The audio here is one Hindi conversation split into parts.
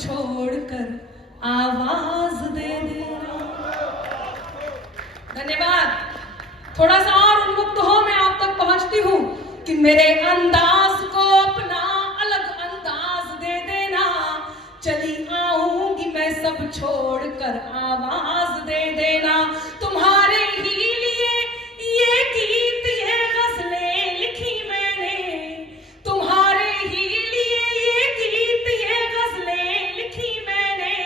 छोड़कर आवाज दे देना। धन्यवाद। थोड़ा सा और उन्मुक्त हो, मैं आप तक पहुंचती हूँ कि मेरे अंदाज को अपना अलग अंदाज दे देना। चली आऊंगी मैं सब छोड़कर आवाज दे देना। तुम्हारे ही लिए ये गीत ये गजलें लिखी मैंने, तुम्हारे ही लिए ये गीत ये गजलें लिखी मैंने।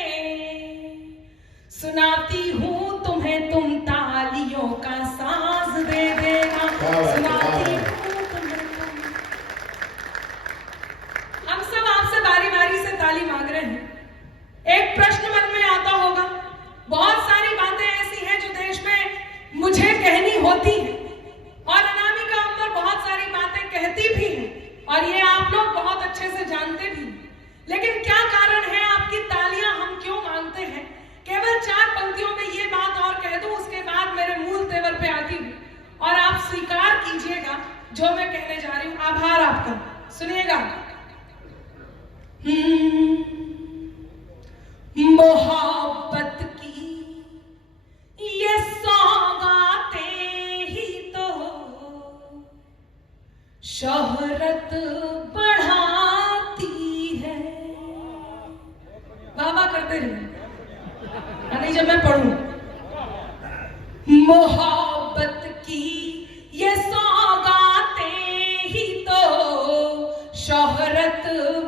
सुनाती हूँ तुम्हें, तुम तालियों का साज दे देना। सुनाती हूँ तुम्हें। हम सब आपसे बारी बारी से ताली मांग रहे हैं। एक प्रश्न मन में आता होगा, बहुत सारी बातें ऐसी हैं जो देश में मुझे कहनी होती हैं और अनामिका अंबर बहुत सारी बातें कहती भी हैं और ये आप लोग बहुत अच्छे से जानते भी हैं। लेकिन क्या कारण है आपकी तालियां हम क्यों मांगते हैं? केवल 4 पंक्तियों में ये बात और कह दूं, उसके बाद मेरे मूल तेवर पे आती हूँ और आप स्वीकार कीजिएगा जो मैं कहने जा रही हूँ। आभार आपका, सुनिएगा। मोहब्बत की ये सौगातें ही तो शोहरत बढ़ाती है। वाह करते रहिए, नहीं जब मैं पढ़ूं। मोहब्बत की ये सौगातें ही तो शोहरत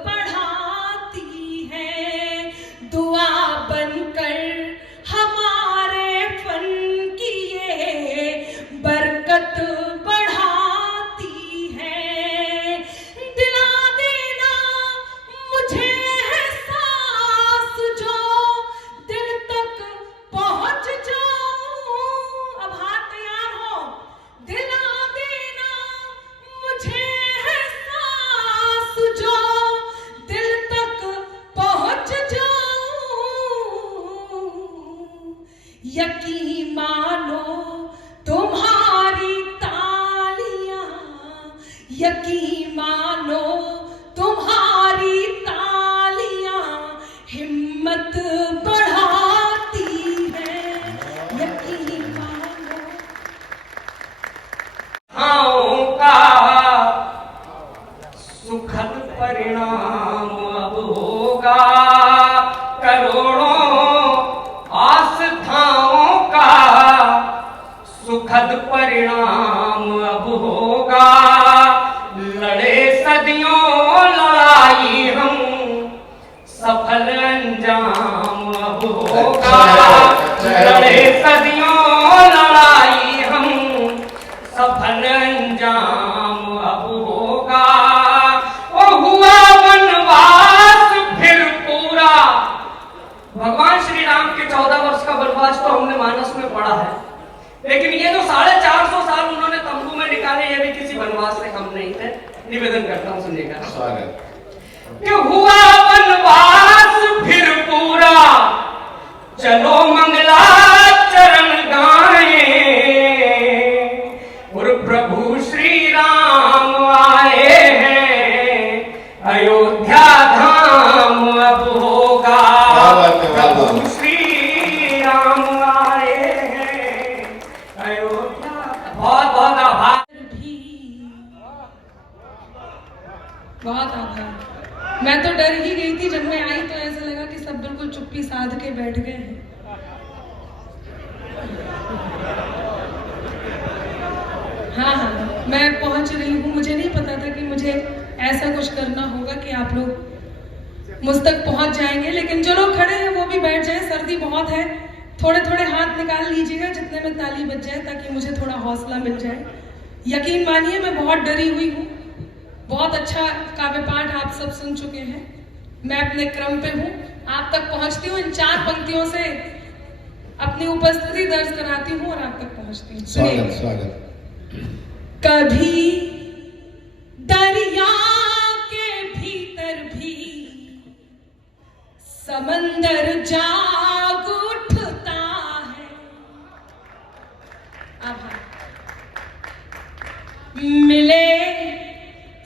बढ़ाती है। दुआ बनकर हमारे फन की ये बरकत बढ़ाती है। दिला देना मुझे एहसास जो दिल तक पहुंच जाऊं। अब हाथ तैयार हो। दिला देना मुझे एहसास जो दिल तक पहुंच जाऊं। यकीन मानो तुम्हारी तालियां, यकीन मानो तुम्हारी तालियां हिम्मत बढ़ाती है। यकीन मानो। का सुखद परिणाम अब होगा। करोड़ों आस्थाओं का सुखद परिणाम अब होगा। लड़े सदियों लड़ाई हम, सफल अंजाम अब होगा। लड़े सदियों लड़ाई हम, सफल अंजाम अब होगा। ओ हुआ वनवास फिर पूरा। भगवान श्री राम के 14 वर्ष का वनवास तो हमने मानस में पढ़ा है, लेकिन ये जो 450 साल उन्होंने तंबू में निकाले, ये भी किसी वनवास से कम नहीं थे। निवेदन करता हूं, सुनिएगा। स्वागत। कि हुआ वनवास फिर पूरा, चलो मंगला चरण गाएं। और प्रभु श्री राम आए हैं, अयोध्या धाम अब होगा। प्रभु श्री राम आए हैं, अयोध्या। बहुत बहुत आभार। बहुत आभार। मैं तो डर ही गई थी, जब मैं आई तो ऐसा लगा कि सब बिल्कुल चुप्पी साध के बैठ गए हैं। हाँ, मैं पहुंच रही हूँ। मुझे नहीं पता था कि मुझे ऐसा कुछ करना होगा कि आप लोग मुझ तक पहुंच जाएंगे, लेकिन जो लोग खड़े हैं वो भी बैठ जाए। सर्दी बहुत है, थोड़े थोड़े हाथ निकाल लीजिएगा जितने में ताली बज जाए, ताकि मुझे थोड़ा हौसला मिल जाए। यकीन मानिए मैं बहुत डरी हुई हूँ। बहुत अच्छा काव्य पाठ आप सब सुन चुके हैं। मैं अपने क्रम पे हूँ, आप तक पहुंचती हूँ। इन 4 पंक्तियों से अपनी उपस्थिति दर्ज कराती हूँ और आप तक पहुंचती हूँ। स्वागत स्वागत। कभी दरिया के भीतर भी समंदर जाग उठता है। आभार। मिले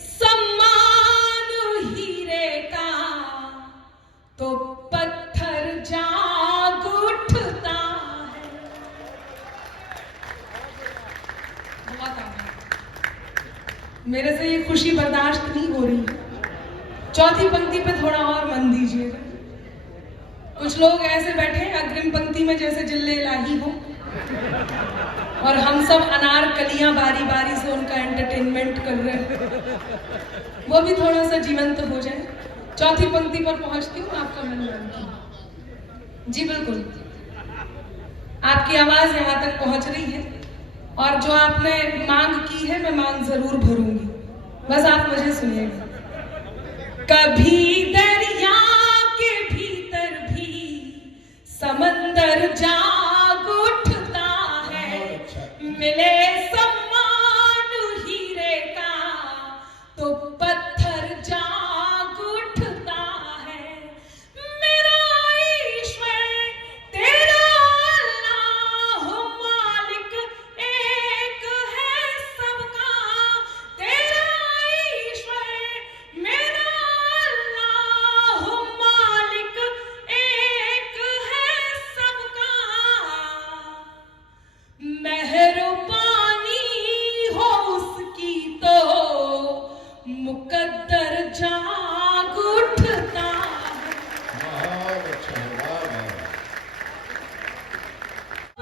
सम्मान हीरे का तो मेरे से ये खुशी बर्दाश्त नहीं हो रही है। चौथी पंक्ति पे थोड़ा और मन दीजिएगा। कुछ लोग ऐसे बैठे हैं अग्रिम पंक्ति में जैसे जिल्ले इलाही हो, और हम सब अनारकलियां बारी बारी से उनका एंटरटेनमेंट कर रहे हैं। वो भी थोड़ा सा जीवंत हो जाए। चौथी पंक्ति पर पहुंचती हूँ, आपका मन मानती। जी बिल्कुल, आपकी आवाज यहाँ तक पहुंच रही है, और जो आपने मांग की है मैं मांग जरूर भरूंगी, बस आप मुझे सुनिएगा। कभी दरिया के भीतर भी समंदर जाग उठता है, मिले सम्मान हीरे का तो पत्थर जाग उठता है। मेरा ईश्वर तेरा अल्लाह मालिक एक है सबका, तेरा ईश्वर मेरा अल्लाह मालिक एक है सबका। मेहरबानी हो उसकी तो मुकद्दर जाग उठता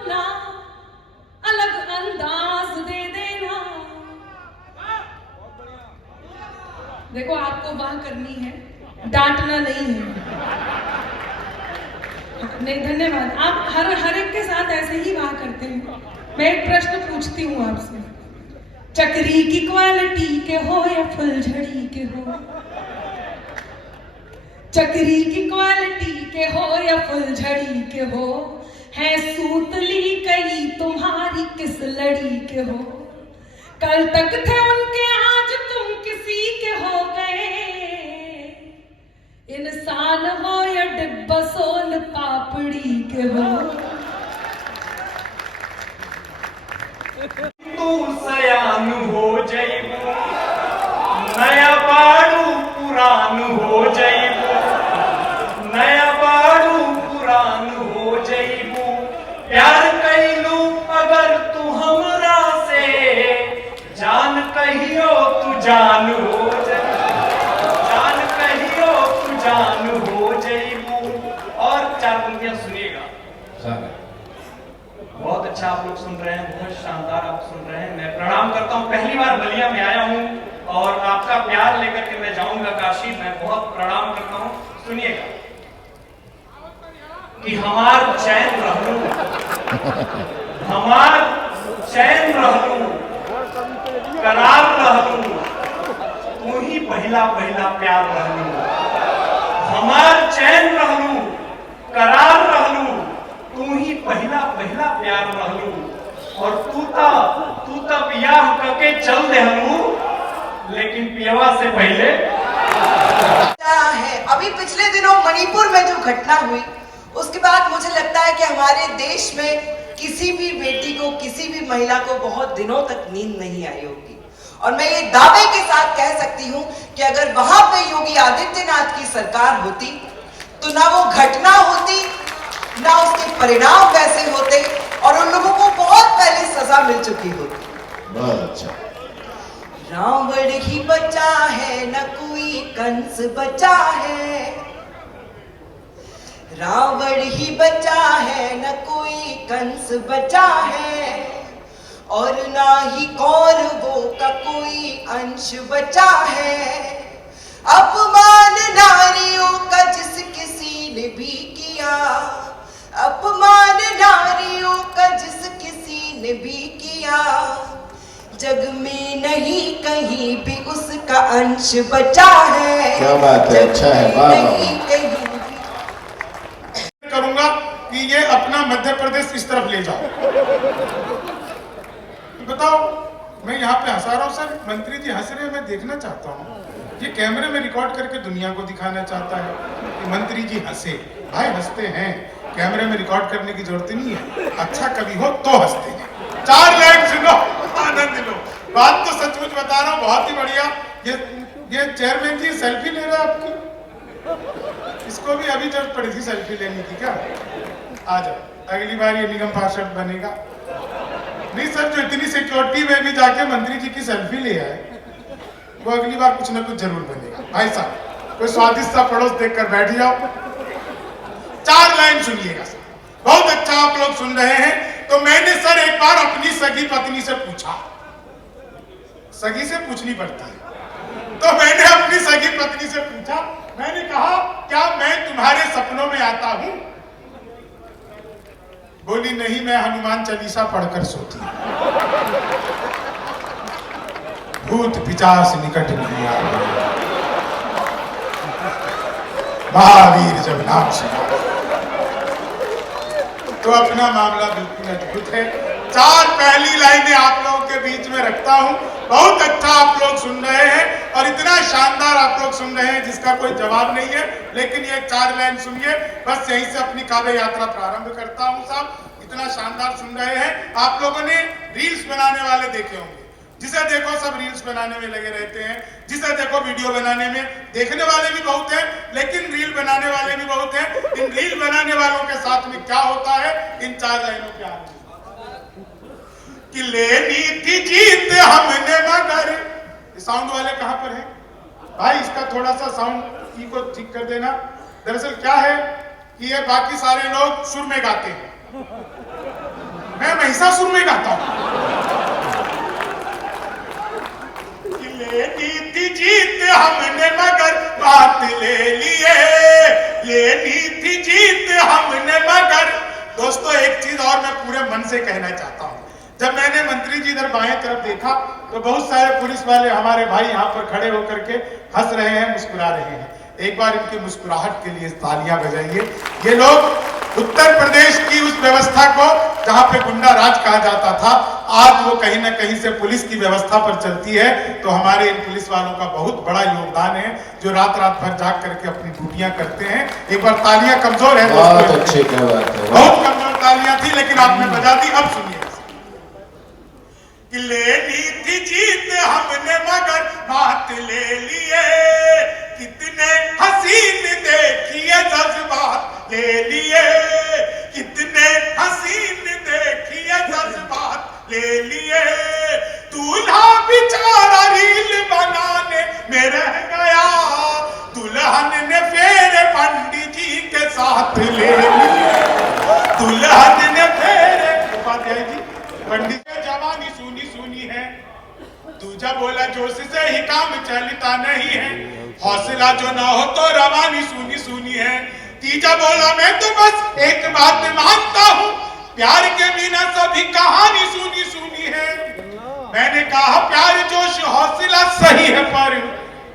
ना, अलग अंदाज दे देना। देखो आपको वाह करनी है, डांटना नहीं है। नहीं धन्यवाद, आप हर एक के साथ ऐसे ही वाह करते हैं। मैं एक प्रश्न पूछती हूँ आपसे, चक्री की क्वालिटी के हो या फुलझड़ी के हो? चक्री की क्वालिटी के हो या फुलझड़ी के हो? है सूतली कई तुम्हारी किस लड़ी के हो? कल तक थे उनके आज तुम किसी के हो गए। इंसान हो या डिब्बा सोन पापड़ी के हो? तू सयान हो जइबू, नया बाड़ू पुरान हो जइबू, नया बाड़ू पुरान हो जइबू। प्यार कैलू अगर तू हमरा से, जान कहियो तू जान हो जइबू, जान कहियो तू जान हो जइबू। और चार पंक्तियां सुनिएगा। बहुत अच्छा आप लोग सुन रहे हैं, बहुत शानदार आप सुन रहे हैं। मैं प्रणाम करता हूँ, पहली बार बलिया में आया हूँ और आपका प्यार लेकर के मैं जाऊंगा काशी। मैं बहुत प्रणाम करता हूँ। सुनिएगा कि हमार चैन रहलू, हमार चैन रहलू, करार रहलू, तू ही पहला पहला प्यार रहलू। हमार चैन रहलू, करार रहलू, तू ही पहला पहला प्यार रहलू। और तू ता बियाह करके चल देहलू, लेकिन पियवा से पहले है। अभी पिछले दिनों मणिपुर में जो घटना हुई, उसके बाद मुझे लगता है कि हमारे देश में किसी भी बेटी को, किसी भी महिला को बहुत दिनों तक नींद नहीं आई होगी। और मैं ये दावे के साथ कह सकती हूँ कि अगर वहां पे योगी आदित्यनाथ की सरकार होती तो ना वो घटना होती, ना उसके परिणाम वैसे होते, और उन लोगों को बहुत पहले सजा मिल चुकी होती। बहुत अच्छा। रावण ही बचा है न कोई कंस बचा है, रावण ही बचा है न कोई कंस बचा है, और ना ही कौरवों का कोई अंश बचा है। अपमान नारियों का जिस किसी ने भी किया, अपमान नारियों का जिस किसी ने भी किया, जग में नहीं कहीं भी उसका अंश बचा है। क्या बात है, अच्छा है, वाह नहीं कहीं करूंगा कि ये अपना मध्य प्रदेश इस तरफ ले जाओ। बताओ, मैं यहाँ पे हंसा रहा हूँ सर, मंत्री जी हंस रहे हैं, मैं देखना चाहता हूँ। ये कैमरे में रिकॉर्ड करके दुनिया को दिखाना चाहता है कि मंत्री जी हंसे। भाई हंसते हैं, कैमरे में रिकॉर्ड करने की जरूरत नहीं है। अच्छा कवि हो तो हंसते हैं। 4 लाइन सुनो, आनंद लो। बात तो सचमुच बता रहा हूँ, बहुत ही बढ़िया। ये चेयरमैन जी सेल्फी ले रहे हैं आपकी, इसको भी अभी जरूरत पड़ी थी सेल्फी लेने की क्या? आ जाओ, अगली बार ये निगम पार्षद बनेगा। नहीं सर, जो इतनी सिक्योरिटी में भी जाके मंत्री जी की सेल्फी ले आए, वो अगली बार कुछ ना कुछ जरूर बनेगा। भाई साहब कोई स्वादिष्ट सा पड़ोस देखकर बैठ जाओ, 4 लाइन सुनिएगा सर, बहुत अच्छा आप लोग सुन रहे हैं। तो मैंने सर एक बार अपनी सगी पत्नी से पूछा, सगी से पूछनी पड़ती है, तो मैंने अपनी सगी पत्नी से पूछा, मैंने कहा क्या मैं तुम्हारे सपनों में आता हूं? बोली नहीं, मैं हनुमान चालीसा पढ़कर सोती हूं, भूत पिचास निकट नहीं आ रहे, महावीर जब नाम सुना। तो अपना मामला बिल्कुल अद्भुत है। 4 पहली लाइनें आप लोगों के बीच में रखता हूं, बहुत अच्छा आप लोग सुन रहे हैं और इतना शानदार आप लोग सुन रहे हैं जिसका कोई जवाब नहीं है। लेकिन ये 4 लाइन सुनिए, बस यहीं से अपनी काव्य यात्रा प्रारंभ करता हूं साहब। इतना शानदार सुन रहे हैं। आप लोगों ने रील्स बनाने वाले देखे होंगे, जिसे देखो सब रील्स बनाने में लगे रहते हैं, जिसे देखो वीडियो बनाने में। देखने वाले भी बहुत हैं, लेकिन रील बनाने वाले भी बहुत हैं। इन रील बनाने वालों के साथ में क्या होता है, इन 4 लाइनों के आगे कि लेनी थी जीत हमने मगर। साउंड वाले कहां पर हैं भाई? इसका थोड़ा सा साउंड की को ठीक कर देना। दरअसल क्या है कि ये बाकी सारे लोग सुर में गाते हैं, मैं महिषासुर में गाता हूं। लेनी थी जीत हमने मगर बात ले लिए, लेनी थी जीत हमने मगर। दोस्तों एक चीज और मैं पूरे मन से कहना चाहता हूं। जब मैंने मंत्री जी इधर बाएं तरफ देखा तो बहुत सारे पुलिस वाले हमारे भाई यहाँ पर खड़े होकर के हंस रहे हैं, मुस्कुरा रहे हैं। एक बार इनकी मुस्कुराहट के लिए तालियां बजाइए। ये लोग उत्तर प्रदेश की उस व्यवस्था को जहां पे गुंडा राज कहा जाता था, आज वो कहीं ना कहीं से पुलिस की व्यवस्था पर चलती है। तो हमारे इन पुलिस वालों का बहुत बड़ा योगदान है, जो रात रात भर जाग करके अपनी ड्यूटियां करते हैं। एक बार तालियां कमजोर है, बहुत अच्छी क्या बात है, बहुत कमजोर तालियां थी, लेकिन आपने बजा दी। अब सुनिए कि लेनी थी जीत हमने मगर बात ले लिए, कितने हसीन देखिए जज्बात ले लिए, कितने हसीन देखिए जज्बात ले लिए। दूल्हा बेचारा रील बनाने में रह गया, दुल्हन ने फेरे पंडित जी के साथ ले लिए, दुल्हन ने फेरे। उपाध्याय जी पंडित जवानी सुनी सुनी है, दूजा बोला जोश से ही काम चलता नहीं है, हौसला जो ना हो तो रवानी सुनी सुनी है। तीजा बोला मैं तो बस एक बात मानता हूँ, प्यार के बिना सभी कहानी सुनी सुनी है। मैंने कहा प्यार जोश हौसला सही है, पर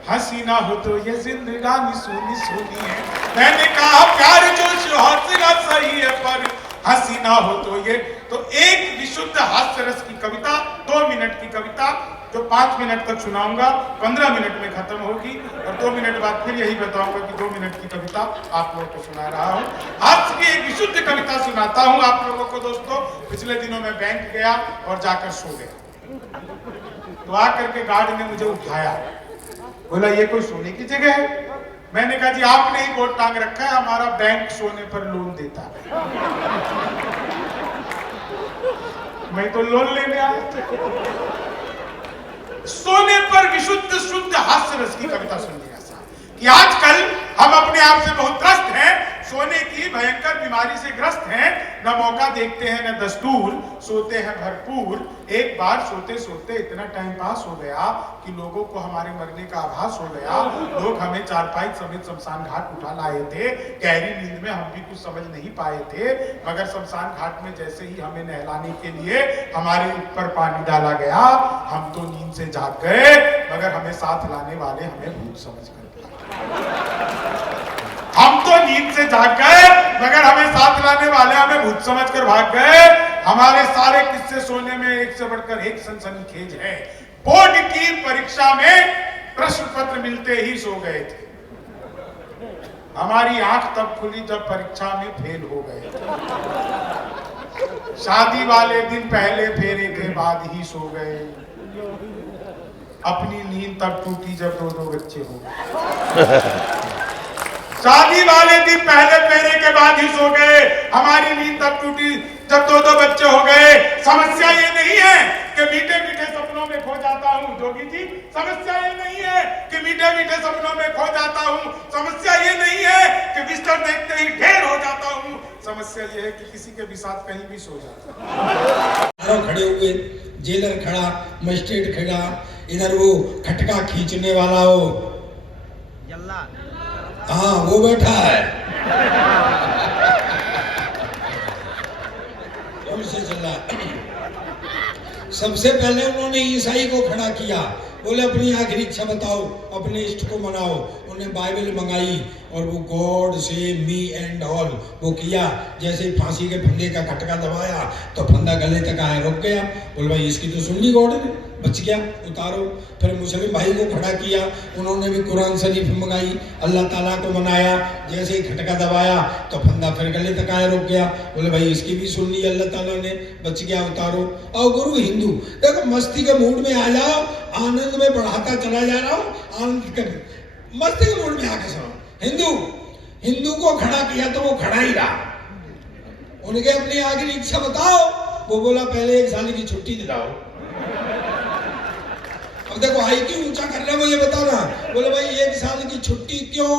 हंसी ना हो तो ये जिंदगानी सुनी सुनी है। मैंने कहा प्यार जोश हौसला सही है, पर हंसी ना हो तो ये। तो एक विशुद्ध हास्य रस की कविता, 2 मिनट की कविता, जो 5 मिनट तक सुनाऊंगा, 15 मिनट में खत्म होगी और 2 मिनट बाद फिर यही बताऊंगा कि 2 मिनट की कविता आप लोगों को सुना रहा हूं। हास्य की एक विशुद्ध कविता सुनाता हूं आप लोगों को। दोस्तों पिछले दिनों में बैंक गया और जाकर सो गया, तो आकर के गार्ड ने मुझे उठाया, बोला ये कोई सोने की जगह है? मैंने कहा जी आपने ही बोर्ड टांग रखा है, हमारा बैंक सोने पर लोन देता है। मैं तो लोन लेने आया। सोने पर विशुद्ध शुद्ध हास्य रस की कविता सुनिएगा साहब कि आजकल हम अपने आप से बहुत त्रस्त हैं, सोने की भयंकर बीमारी से ग्रस्त हैं, न मौका देखते हैं न दस्तूर, सोते हैं भरपूर। एक बार सोते सोते इतना टाइम पास हो गया कि लोगों को हमारे मरने का आभास हो गया। लोग हमें चारपाई समेत शमशान घाट उठा लाए थे, गहरी नींद में हम भी कुछ समझ नहीं पाए थे, मगर शमशान घाट में जैसे ही हमें नहलाने के लिए हमारे ऊपर पानी डाला गया, हम तो नींद से जाग गए, मगर हमें साथ लाने वाले हमें भूत समझ कर हम तो नींद से जाग गए, मगर हमें साथ लाने वाले हमें भूत समझकर भाग गए। हमारे सारे किस्से सोने में एक से बढ़कर एक सनसनीखेज है। बोर्ड की परीक्षा में प्रश्न पत्र मिलते ही सो गए थे, हमारी आंख तब खुली जब परीक्षा में फेल हो गए थे। शादी वाले दिन पहले फेरे के बाद ही सो गए, अपनी नींद तब टूटी जब 2 बच्चे हो गए। शादी वाले दिन पहले फेरे के बाद ही सो गए, हमारी नींद तब टूटी जब 2 बच्चे हो गए। समस्या ये नहीं है कि मीठे मीठे सपनों में खो जाता हूँ जोगी जी। समस्या ये नहीं है कि मीठे मीठे सपनों में खो जाता हूँ, समस्या ये नहीं है कि बिस्तर देखते ही ढेर हो जाता हूँ, समस्या ये है कि किसी के भी साथ कहीं भी सो जाता हूँ। खड़े हुए, जेलर खड़ा, मजिस्ट्रेट खड़ा, इधर वो खटका खींचने वाला हो, हाँ वो बैठा है। कौन से चला? सबसे पहले उन्होंने ईसाई को खड़ा किया, बोले अपनी आखिरी इच्छा बताओ, अपने इष्ट को मनाओ। उन्हें बाइबल मंगाई और वो गॉड से मी एंड ऑल वो किया। जैसे फांसी के फंदे का खटका दबाया तो फंदा गले तक आया, रुक गया। बोले भाई इसकी तो सुन ली गॉड ने, बच गया, उतारो। फिर मुस्लिम भाई को खड़ा किया, उन्होंने भी कुरान शरीफ मंगाई, अल्लाह ताला को मनाया। जैसे ही खटका दबाया तो फंदा फिर गले तक आया, रुक गया। बोले भाई इसकी भी सुन ली अल्लाह ताला ने, बच गया, उतारो। और गुरु हिंदू, देखो मस्ती के मूड में आ जाओ, आनंद में बढ़ाता चला जा रहा हूँ, आनंद कर, मस्ती के मूड में आके सुनो। हिंदू को खड़ा किया तो वो खड़ा ही रहा। उनके अपनी आखिरी इच्छा बताओ, वो बोला पहले 1 साल की छुट्टी दिलाओ। अब देखो आई क्यों ऊंचा कर रहे, मुझे बताना। बोले भाई 1 साल की छुट्टी क्यों?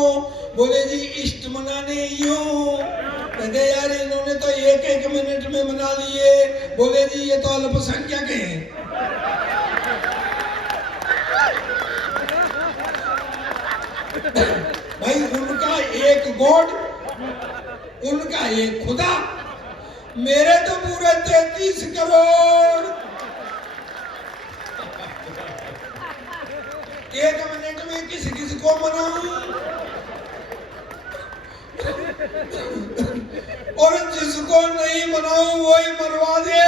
बोले जी इष्ट मनाने यूं। कहते यार इन्होंने तो 1-1 मिनट में मना लिए। बोले जी ये तो अल्पसंख्यक हैं। भाई उनका एक गॉड, उनका एक खुदा, मेरे तो पूरे 33 करोड़। 1 मिनट में किस किस को मनाऊं? और जिसको नहीं मनाऊं वही मरवा दे।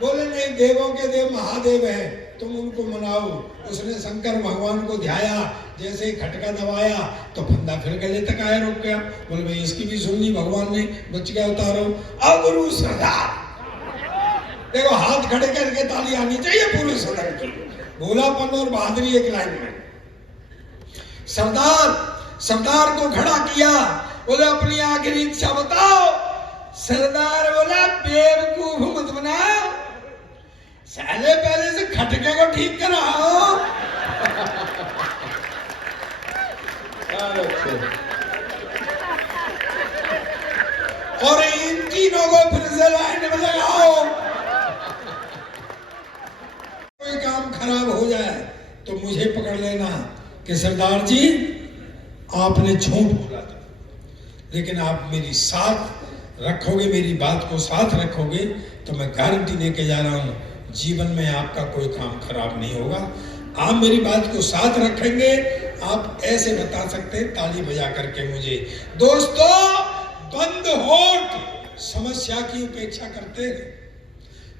बोले नहीं, देवों के देव महादेव हैं, तुम उनको मनाओ। उसने शंकर भगवान को ध्याया, जैसे ही खटका दबाया तो फंदा फिर गले तक आया, रुक गया। बोले भाई इसकी भी सुन ली भगवान ने, बच गया, उतारो। अब गुरु सरदार, देखो हाथ खड़े करके ताली आनी चाहिए पूरे सदन की, भोलापन और बहादुरी एक लाइन में। सरदार को खड़ा किया, बोले अपनी आखिरी इच्छा बताओ। सरदार बोला बेवकूफ मत बनाओ, साले पहले से खटके को ठीक कराओ। और इन तीनों को फिर से लाइन में लगाओ। कोई काम खराब हो जाए तो मुझे पकड़ लेना कि सरदार जी आपने झूठ बोला था, लेकिन आप मेरी साथ रखोगे, मेरी बात को साथ रखोगे तो मैं गारंटी लेके जा रहा हूं जीवन में आपका कोई काम खराब नहीं होगा। आप मेरी बात को साथ रखेंगे, आप ऐसे बता सकते हैं ताली बजा करके मुझे। दोस्तों, बंद होठ समस्या की उपेक्षा करते हैं,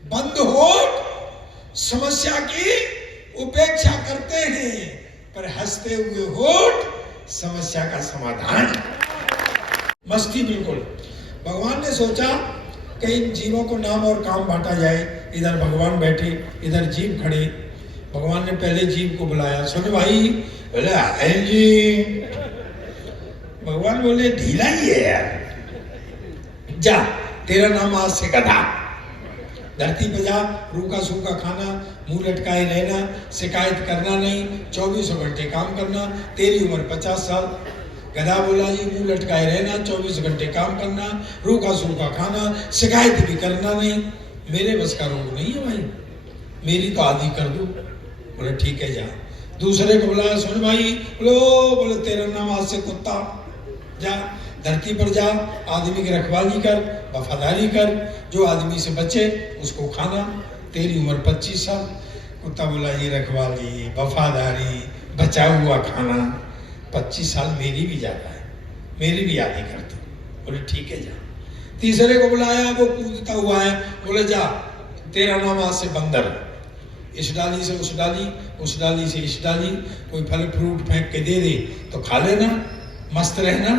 बंद होठ समस्या की उपेक्षा करते हैं, पर हंसते हुए होठ समस्या का समाधान। मस्ती बिल्कुल। भगवान ने सोचा कि इन जीवों को नाम और काम बांटा जाए। इधर भगवान बैठे, इधर जीव खड़े। भगवान ने पहले जीव को बुलाया, सुन भाई। बोले आए जी। भगवान बोले ढीला ही है यार, जा तेरा नाम आज से गधा। धरती पे जा, रूखा सूखा खाना, मुंह लटकाए रहना, शिकायत करना नहीं, 24 घंटे काम करना, तेरी उम्र 50 साल। गधा बोला जी मुंह लटकाए रहना, 24 घंटे काम करना, रूखा सूखा खाना, शिकायत भी करना नहीं। मेरे बस का रोग नहीं है भाई, मेरी तो आदि कर दो। बोले ठीक है जा। दूसरे को बुलाया, सुन भाई। बोले तेरा नाम आज से कुत्ता, जा धरती पर जा, आदमी की रखवाली कर, वफादारी कर, जो आदमी से बचे उसको खाना, तेरी उम्र 25 साल। कुत्ता बोला ये रखवाली, वफादारी, बचा हुआ खाना, 25 साल मेरी भी ज्यादा है, मेरी भी आदि कर दो। बोले ठीक है जा। तीसरे को बुलाया, वो कूदता हुआ है। बोले जा तेरा नाम आज से बंदर, इस डाली से उस डाली, उस डाली से इस डाली, कोई फल फ्रूट फेंक के दे दे तो खा लेना, मस्त रहना,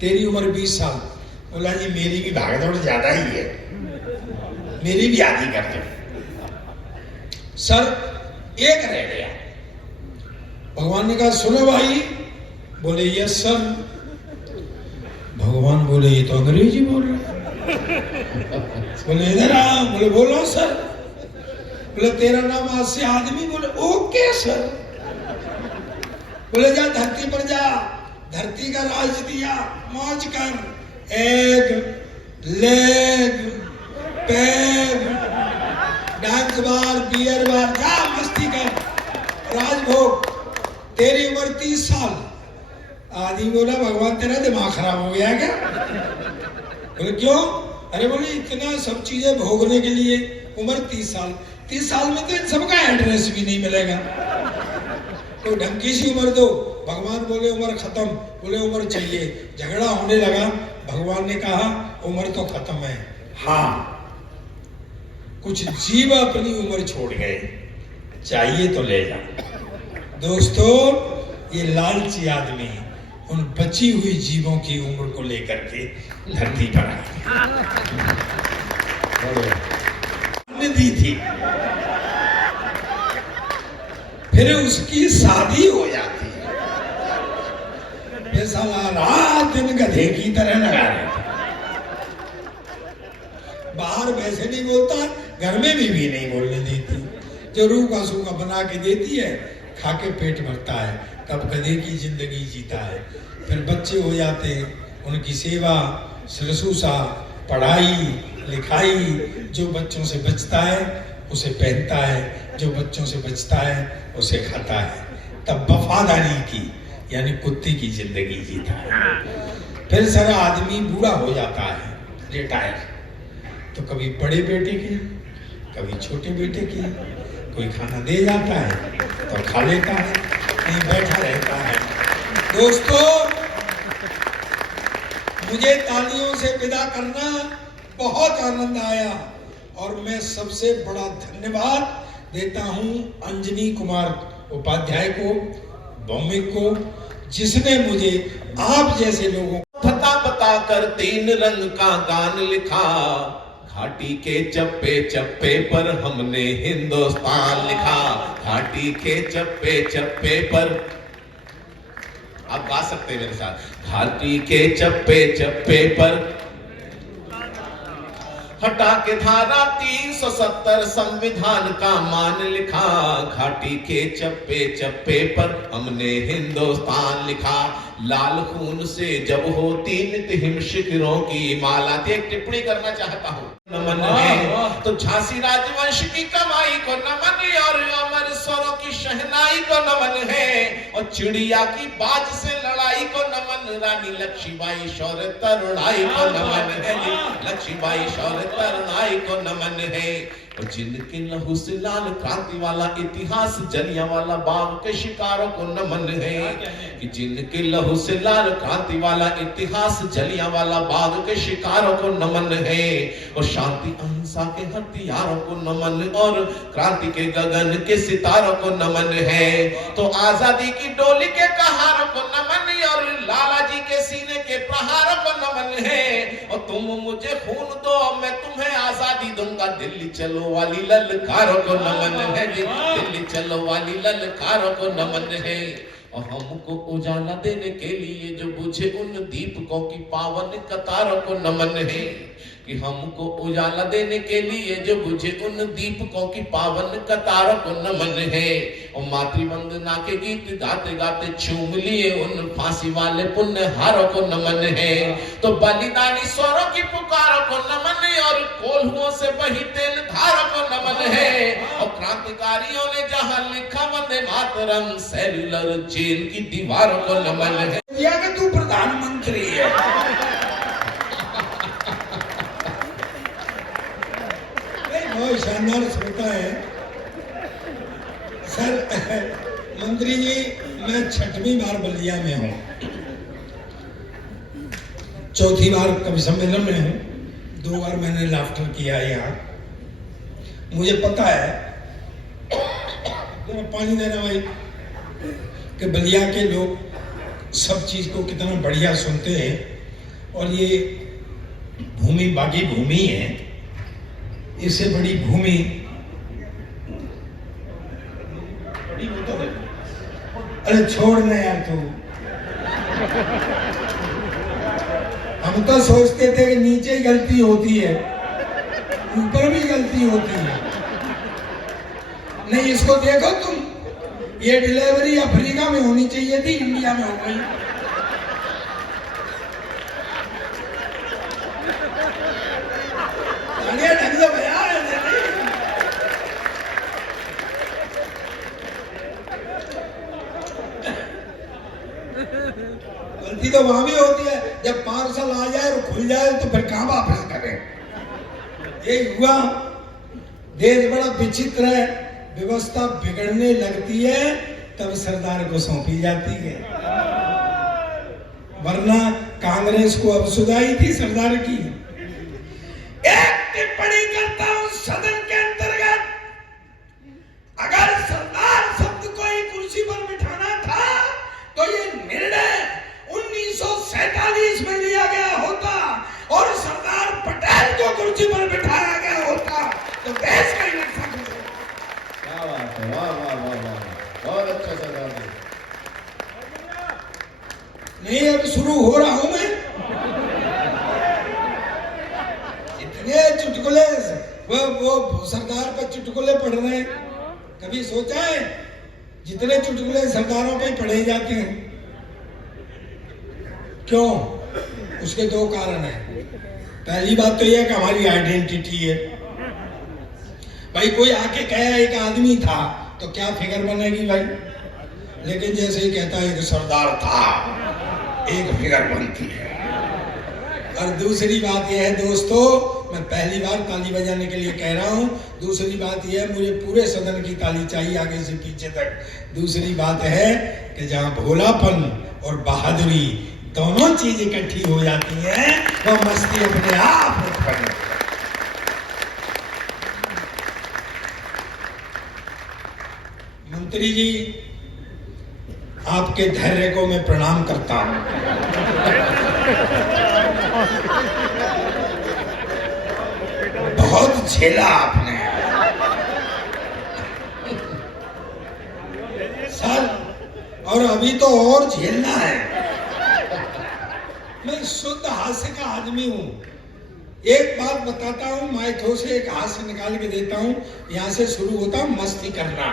तेरी उम्र 20 साल। बोला जी मेरी भी भागदौड़ ज्यादा ही है, मेरी भी आदि कर दो। सर एक रह गया। भगवान ने कहा सुनो भाई। बोले यस सर। भगवान बोले ये तो अंग्रेजी बोल रहा है। बोले इधर आ, बोले बोलो सर। बोले तेरा नाम आज से आदमी। बोले ओके सर। बोले जा धरती पर जा, धरती का राज दिया, मौज कर, egg leg peg dance bar beer bar, जा मस्ती कर, राजभोग। तेरी उम्र 30 साल। आदमी बोला भगवान तेरा दिमाग खराब हो गया क्या? बोले क्यों? अरे बोले इतना सब चीजें भोगने के लिए उम्र 30 साल। 30 साल में तो इन सबका एड्रेस भी नहीं मिलेगा, तो ढंग की सी उम्र दो। भगवान बोले उम्र खत्म। बोले उम्र चाहिए। झगड़ा होने लगा। भगवान ने कहा उम्र तो खत्म है, हाँ कुछ जीव अपनी उम्र छोड़ गए, चाहिए तो ले जा। दोस्तों ये लालची आदमी उन बची हुई जीवों की उम्र को लेकर के धरती पर दी थी। फिर उसकी शादी हो जाती है। साला रात दिन गधे की तरह लगा रहता, बाहर वैसे नहीं बोलता, घर में भी नहीं बोलने देती। जो रूखा सूखा बना के देती है, खा के पेट भरता है, तब गधे की जिंदगी जीता है। फिर बच्चे हो जाते हैं, उनकी सेवा शुश्रूषा पढ़ाई लिखाई, जो बच्चों से बचता है उसे पहनता है, जो बच्चों से बचता है उसे खाता है, तब वफादारी की यानी कुत्ते की जिंदगी जीता है। फिर सारा आदमी बूढ़ा हो जाता है, रिटायर, तो कभी बड़े बेटे की कभी छोटे बेटे की, कोई खाना दे जाता है तो खा लेता है, नहीं बैठा रहता है। दोस्तों मुझे तालियों से विदा करना बहुत आनंद आया और मैं सबसे बड़ा धन्यवाद देता हूं अंजनी कुमार उपाध्याय को, भौमिक को, जिसने मुझे आप जैसे लोगों बता बता कर 3 रंग का गान लिखा, घाटी के चप्पे चप्पे पर हमने हिंदुस्तान लिखा, घाटी के चप्पे चप्पे पर, आप गा सकते हैं मेरे साथ, घाटी के चप्पे चप्पे पर हटा के धारा 370 संविधान का मान लिखा, घाटी के चप्पे चप्पे पर हमने हिंदुस्तान लिखा, लाल खून से जब होती नित्य हिम शिखरों की माला। एक टिप्पणी करना चाहता हूँ, नमन है तो झांसी राजवंश की कमाई को नमन, और अमर स्वरों की शहनाई को नमन है, और चिड़िया की बाज से लड़ाई को नमन, रानी लक्ष्मीबाई शौर्य तरुणाई को नमन है, लक्ष्मीबाई शौर्य तरुणाई को नमन है, और जिनके लहू से लाल क्रांति वाला इतिहास जलियांवाला बाग के शिकारों को नमन है, कि जिनके लहू से लाल क्रांति वाला इतिहास जलियांवाला बाग के शिकारों को नमन है, और शांति अहिंसा के हथियारों को नमन, और क्रांति के गगन के सितारों को नमन है, तो आजादी की डोली के कहारों को नमन, और लाला जी के सीने के प्रहारों को नमन है, और तुम मुझे खून दो मैं तुम्हें आजादी दूंगा, दिल्ली चलो वाली ललकारों को नमन है, दिल्ली चलो वाली ललकारों को नमन है, और हमको उजाला देने के लिए जो बुझे उन दीपकों की पावन कतारों को नमन है, कि हमको उजाला देने के लिए जो बुझे उन दीपकों की पावन कतारों को नमन है, और मातृवंदना के गीत गाते गाते चूम लिए उन फांसी वाले पुण्यहारों को नमन है, तो बलिदानी स्वरों की पुकारों को नमन, और कोल्हुओं से बही तेल धारों को नमन है, और क्रांतिकारियों ने जहां लिखा वंदे मातरम सेल्युलर जेल की दीवारों को नमन है। कि तू प्रधानमंत्री है, बहुत शानदार श्रोता है सर। मंत्री जी मैं 6वीं बार बलिया में हूँ, 4थी बार कवि सम्मेलन में हूँ, 2 बार मैंने लाफ्टर किया यहाँ। मुझे पता है, पानी देना भाई, कि बलिया के लोग सब चीज को कितना बढ़िया सुनते हैं, और ये भूमि बागी भूमि है, इससे बड़ी भूमि अरे छोड़ ना यार तू, हम तो सोचते थे कि नीचे ही गलती होती है, ऊपर भी गलती होती है। नहीं, इसको देखो तुम, ये डिलीवरी अफ्रीका में होनी चाहिए थी, इंडिया में हो गई। ढंग से बजा ऐसे नहीं। गलती तो वहां भी होती है, जब पार्सल आ जाए और खुल जाए तो फिर कहां वापस करें। ये हुआ, देश बड़ा विचित्र है, व्यवस्था बिगड़ने लगती है तब सरदार को सौंपी जाती है, वरना कांग्रेस को अब सुधाई थी सरदार की। एक टिप्पणी करता हूं सदन के अंतर्गत, अगर सरदार शब्द को ही कुर्सी पर बिठाना था तो ये निर्णय 1947 में लिया गया होता और सरदार पटेल को कुर्सी पर बिठाया गया होता तो देश का ही नुकसान होता। क्या बात है, वाह वाह वाह वाह, बहुत अच्छा सरदार जी। नहीं, अब शुरू हो रहा हूं मैं। इतने चुटकुले वो सरदार पर चुटकुले पढ़ रहे हैं, कभी सोचा है जितने चुटकुले सरदारों पे पढ़े जाते हैं? क्यों? उसके दो कारण हैं। पहली बात तो यह है कि हमारी आइडेंटिटी है। भाई कोई आके कहे एक आदमी था तो क्या फिगर बनेगी भाई, लेकिन जैसे ही कहता है कि सरदार था, एक फिगर बनती है। और दूसरी बात यह है दोस्तों, मैं पहली बार ताली बजाने के लिए कह रहा हूं, दूसरी बात यह है मुझे पूरे सदन की ताली चाहिए आगे से पीछे तक। दूसरी बात है कि जहां भोलापन और बहादुरी दोनों चीज इकट्ठी हो जाती है वो मस्ती अपने आप उत्पन्न। मंत्री जी, आपके धैर्य को मैं प्रणाम करता हूं। बहुत झेला आपने सर, और अभी तो और झेलना है। मैं शुद्ध हास्य का आदमी हूं। एक बात बताता हूं, माइथो से एक हास्य निकाल के देता हूं। यहां से शुरू होता हूं मस्ती करना।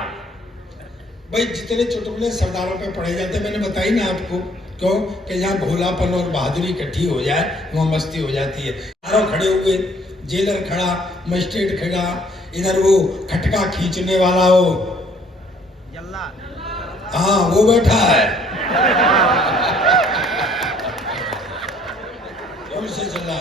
भाई जितने चुटकुले सरदारों पे पढ़े जाते हैं, मैंने बताई ना आपको, क्यों कि जहाँ भोलापन और बहादुरी इकट्ठी हो जाए वहाँ मस्ती हो जाती है। चारों खड़े हुए, जेलर खड़ा, मजिस्ट्रेट खड़ा, इधर वो खटका खींचने वाला हो, हाँ वो बैठा है, जोर से चला।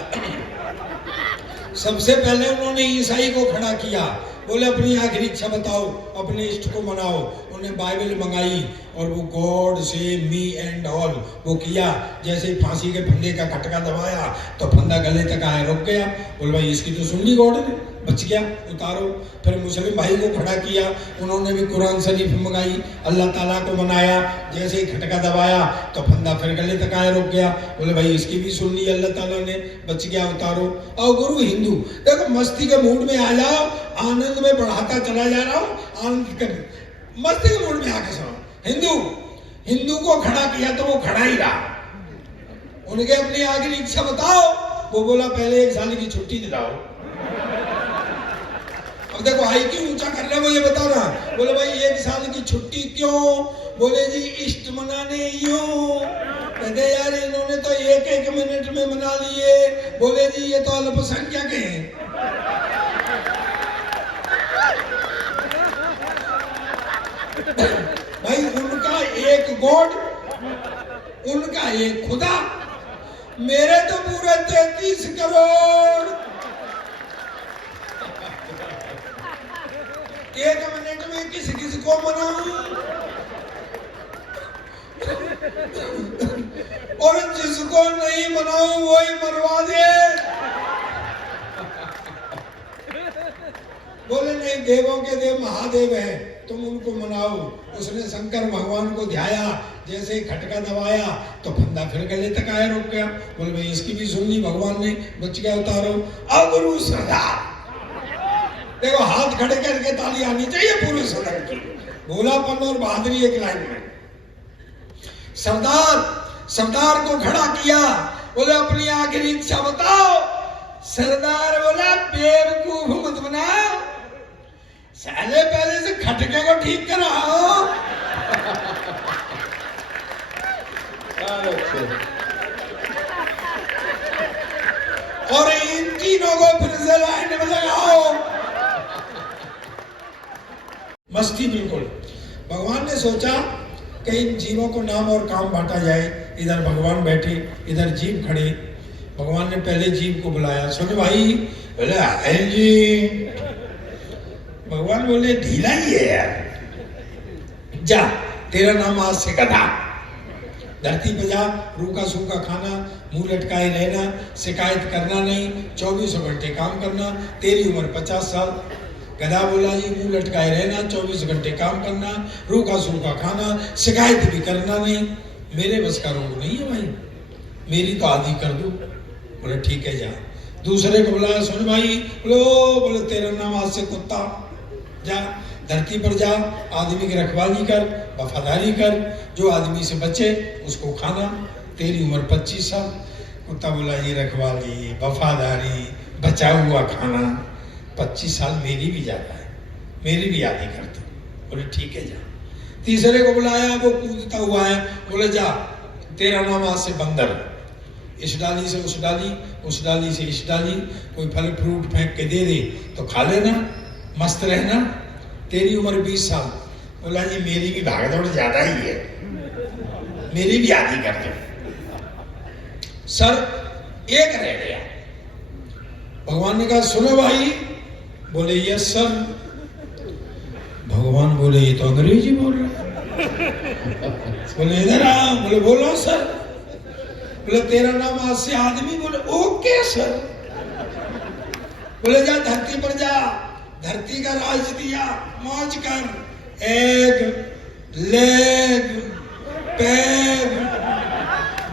सबसे पहले उन्होंने ईसाई को खड़ा किया, बोले अपनी आखिरी इच्छा बताओ, अपने इष्ट को मनाओ। उन्हें बाइबल मंगाई और वो गॉड से मी एंड ऑल वो किया। जैसे फांसी के फंदे का खटका दबाया तो फंदा गले तक आया, रुक गया। बोले भाई इसकी तो सुन ली गॉड ने, बच गया, उतारो। फिर मुस्लिम भाई को खड़ा किया, उन्होंने भी कुरान शरीफ मंगाई, अल्लाह ताला को मनाया। जैसे ही खटका दबाया तो फंदा फिर गले तक आया, रुक गया। बोले भाई इसकी भी सुन ली अल्लाह ताला ने, बच गया, उतारो। और गुरु हिंदू, देखो मस्ती के मूड में आ जाओ, आनंद में बढ़ाता चला जा रहा हूँ, आनंद कर मस्ती के मूड में आके सुनो। हिंदू को खड़ा किया तो वो खड़ा ही रहा। उनके अपनी आखिरी इच्छा बताओ, वो बोला पहले 1 साल की छुट्टी दिलाओ। अब देखो आई क्यों ऊंचा कर रहे, मुझे बताना। बोले भाई 1 साल की छुट्टी क्यों? बोले जी इष्ट मनाने यूं। कहते यार इन्होंने तो 1-1 मिनट में मना लिए। बोले जी ये तो अल्पसंख्यक हैं। भाई उनका एक गॉड, उनका एक खुदा, मेरे तो पूरे 33 करोड़। 1 मिनट में किस किस को मनाऊं? और जिसको नहीं मनाऊं वही मरवा दे। बोले नहीं, देवों के देव महादेव हैं, तुम उनको मनाओ। उसने शंकर भगवान को ध्याया, जैसे ही खटका दबाया तो फंदा फिर गले तक आया, रुक गया। बोले भाई इसकी भी सुन ली भगवान ने, बच गया, उतारो। अब गुरु सरदार, देखो हाथ खड़े करके ताली आनी चाहिए पूरे सदन की। भोलापन और बहादुरी एक लाइन में। सरदार को खड़ा किया, बोले अपनी आखिरी इच्छा बताओ। सरदार बोला बेवकूफ मत बनाओ, साले पहले से खटके को ठीक कराओ। और इन तीनों को फिर से लाइन में लगाओ। मस्ती बिल्कुल। भगवान ने सोचा कि इन जीवों को नाम और काम बांटा जाए। इधर भगवान बैठे, इधर जीव खड़े। भगवान ने पहले जीव को बुलाया, सुन भाई। बोले आए जी। भगवान बोले ढीला ही है यार, जा तेरा नाम आज से गधा। धरती पे जा, रूखा सूखा खाना, मुंह लटकाए रहना, शिकायत करना नहीं, 24 घंटे काम करना। तेरी उम्र 50 साल। गधा बोला जी मुंह लटकाए रहना, 24 घंटे काम करना, रूखा सूखा खाना, शिकायत भी करना नहीं। मेरे बस का रोग नहीं है भाई, मेरी तो आदि कर दो। बोले ठीक है जा। दूसरे को बुलाया, सुन भाई। बोले तेरा नाम आज से कुत्ता, जा धरती पर जा, आदमी की रखवाली कर, वफादारी कर, जो आदमी से बचे उसको खाना। तेरी उम्र 25 साल। कुत्ता बोला ये रखवाली, वफादारी, बचा हुआ खाना, 25 साल मेरी भी जाता है, मेरी भी आदि कर दो। बोले ठीक है जा। तीसरे को बुलाया, वो कूदता हुआ है। बोले जा तेरा नाम आज से बंदर, इस डाली से उस डाली, उस डाली से इस डाली, कोई फल फ्रूट फेंक के दे दे तो खा लेना, मस्त रहना। तेरी उम्र 20 साल। बोला जी मेरी भी भागदौड़ ज्यादा ही है, मेरी भी आदि कर दो। सर एक रह गया। भगवान ने कहा सुनो भाई। बोले यस सर। भगवान बोले ये तो अंग्रेजी बोल रहा है। बोले इधर आ। बोले बोलो सर। बोले तेरा नाम आज से आदमी। बोले ओके सर। बोले जा धरती पर जा, धरती का राज दिया, मौज कर, egg, leg, peg,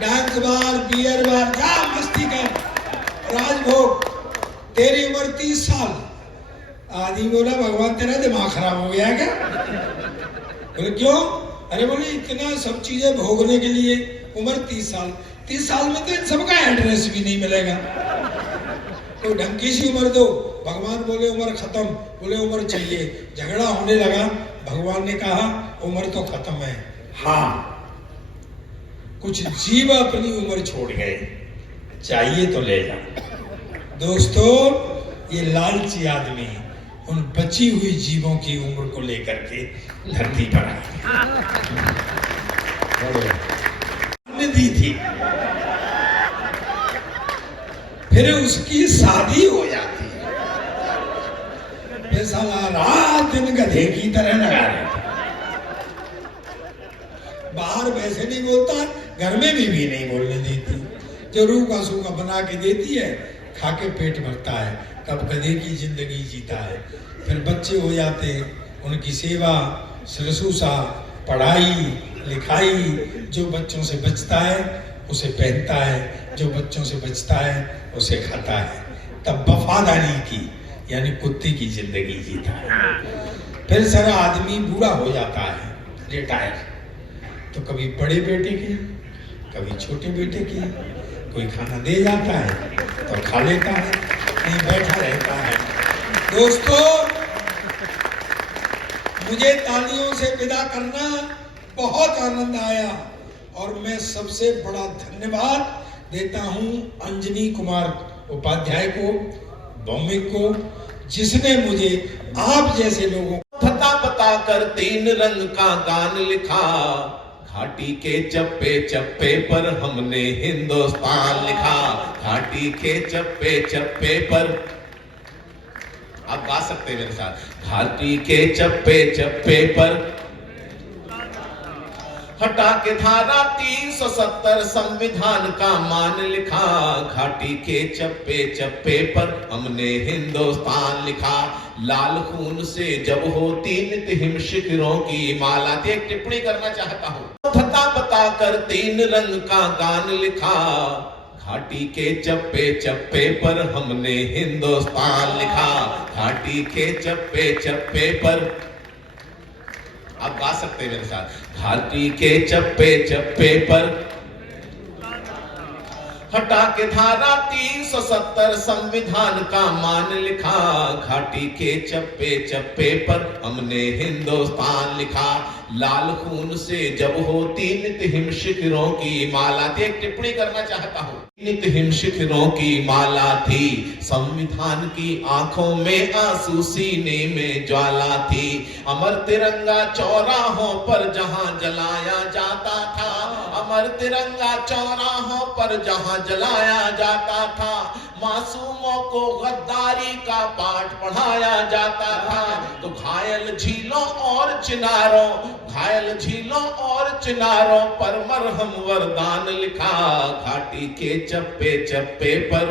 dance bar, beer bar, जा मस्ती कर, राजभोग। तेरी उम्र 30 साल। आदमी बोला भगवान तेरा दिमाग खराब हो गया क्या? बोले क्यों? अरे बोले इतना सब चीजें भोगने के लिए उम्र 30 साल। 30 साल में तो इन सबका एड्रेस भी नहीं मिलेगा, तो ढंग की सी उम्र दो। भगवान बोले उम्र खत्म। बोले उम्र चाहिए। झगड़ा होने लगा। भगवान ने कहा उम्र तो खत्म है, हाँ कुछ जीव अपनी उम्र छोड़ गए, चाहिए तो ले जा। दोस्तों ये लालची आदमी उन बची हुई जीवों की उम्र को लेकर के धरती पर ने दी थी। फिर उसकी शादी हो जाती है, फिर साला रात दिन गधे की तरह लगा रहता। बाहर वैसे नहीं बोलता, घर में भी नहीं बोलने देती। जो रूखा सूखा बना के देती है, खा के पेट भरता है, तब गधे की जिंदगी जीता है। फिर बच्चे हो जाते हैं, उनकी सेवा, शुश्रूषा, पढ़ाई लिखाई, जो बच्चों से बचता है उसे पहनता है, जो बच्चों से बचता है उसे खाता है। तब वफादारी की यानी कुत्ते की जिंदगी जीता है। फिर सारा आदमी बूढ़ा हो जाता है, रिटायर, तो कभी बड़े बेटे की, कभी छोटे बेटे की, कोई खाना दे जाता है तो खा लेता है, नहीं बैठा रहता है। दोस्तों मुझे तालियों से विदा करना बहुत आनंद आया और मैं सबसे बड़ा धन्यवाद देता हूं अंजनी कुमार उपाध्याय को, भौमिक को, जिसने मुझे आप जैसे लोगों फता बता कर 3 रंग का गान लिखा। घाटी के चप्पे चप्पे पर हमने हिंदुस्तान लिखा। घाटी के चप्पे चप्पे पर, आप गा सकते हैं मेरे साथ। घाटी के चप्पे चप्पे पर हटा के धारा 370 संविधान का मान लिखा। घाटी के चप्पे चप्पे पर हमने हिंदुस्तान लिखा। लाल खून से जब होती नित हिम शिखरों की माला। एक टिप्पणी करना चाहता हूं। फता बता कर 3 रंग का गान लिखा। घाटी के चप्पे चप्पे पर हमने हिंदुस्तान लिखा। घाटी के चप्पे चप्पे पर, आप गा सकते हैं मेरे साथ। घाटी के चप्पे चप्पे पर हटा के धारा 370 संविधान का मान लिखा, घाटी के चप्पे चप्पे पर हमने हिंदुस्तान लिखा। लाल खून से जब होती नित हिम शिखरों की माला थी, एक टिप्पणी करना चाहता हूं, नित हिम शिखरों की माला थी, संविधान की आंखों में आंसू सीने में ज्वाला थी। अमर तिरंगा चौराहों पर जहां जलाया जाता था, अमर तिरंगा चौराहों पर जहां जलाया जाता था, मासूमों को गद्दारी का पाठ पढ़ाया जाता था। तो घायल झीलों और चिनारों, घायल झीलों और चिनारों पर मरहम वरदान लिखा, घाटी के चप्पे चप्पे पर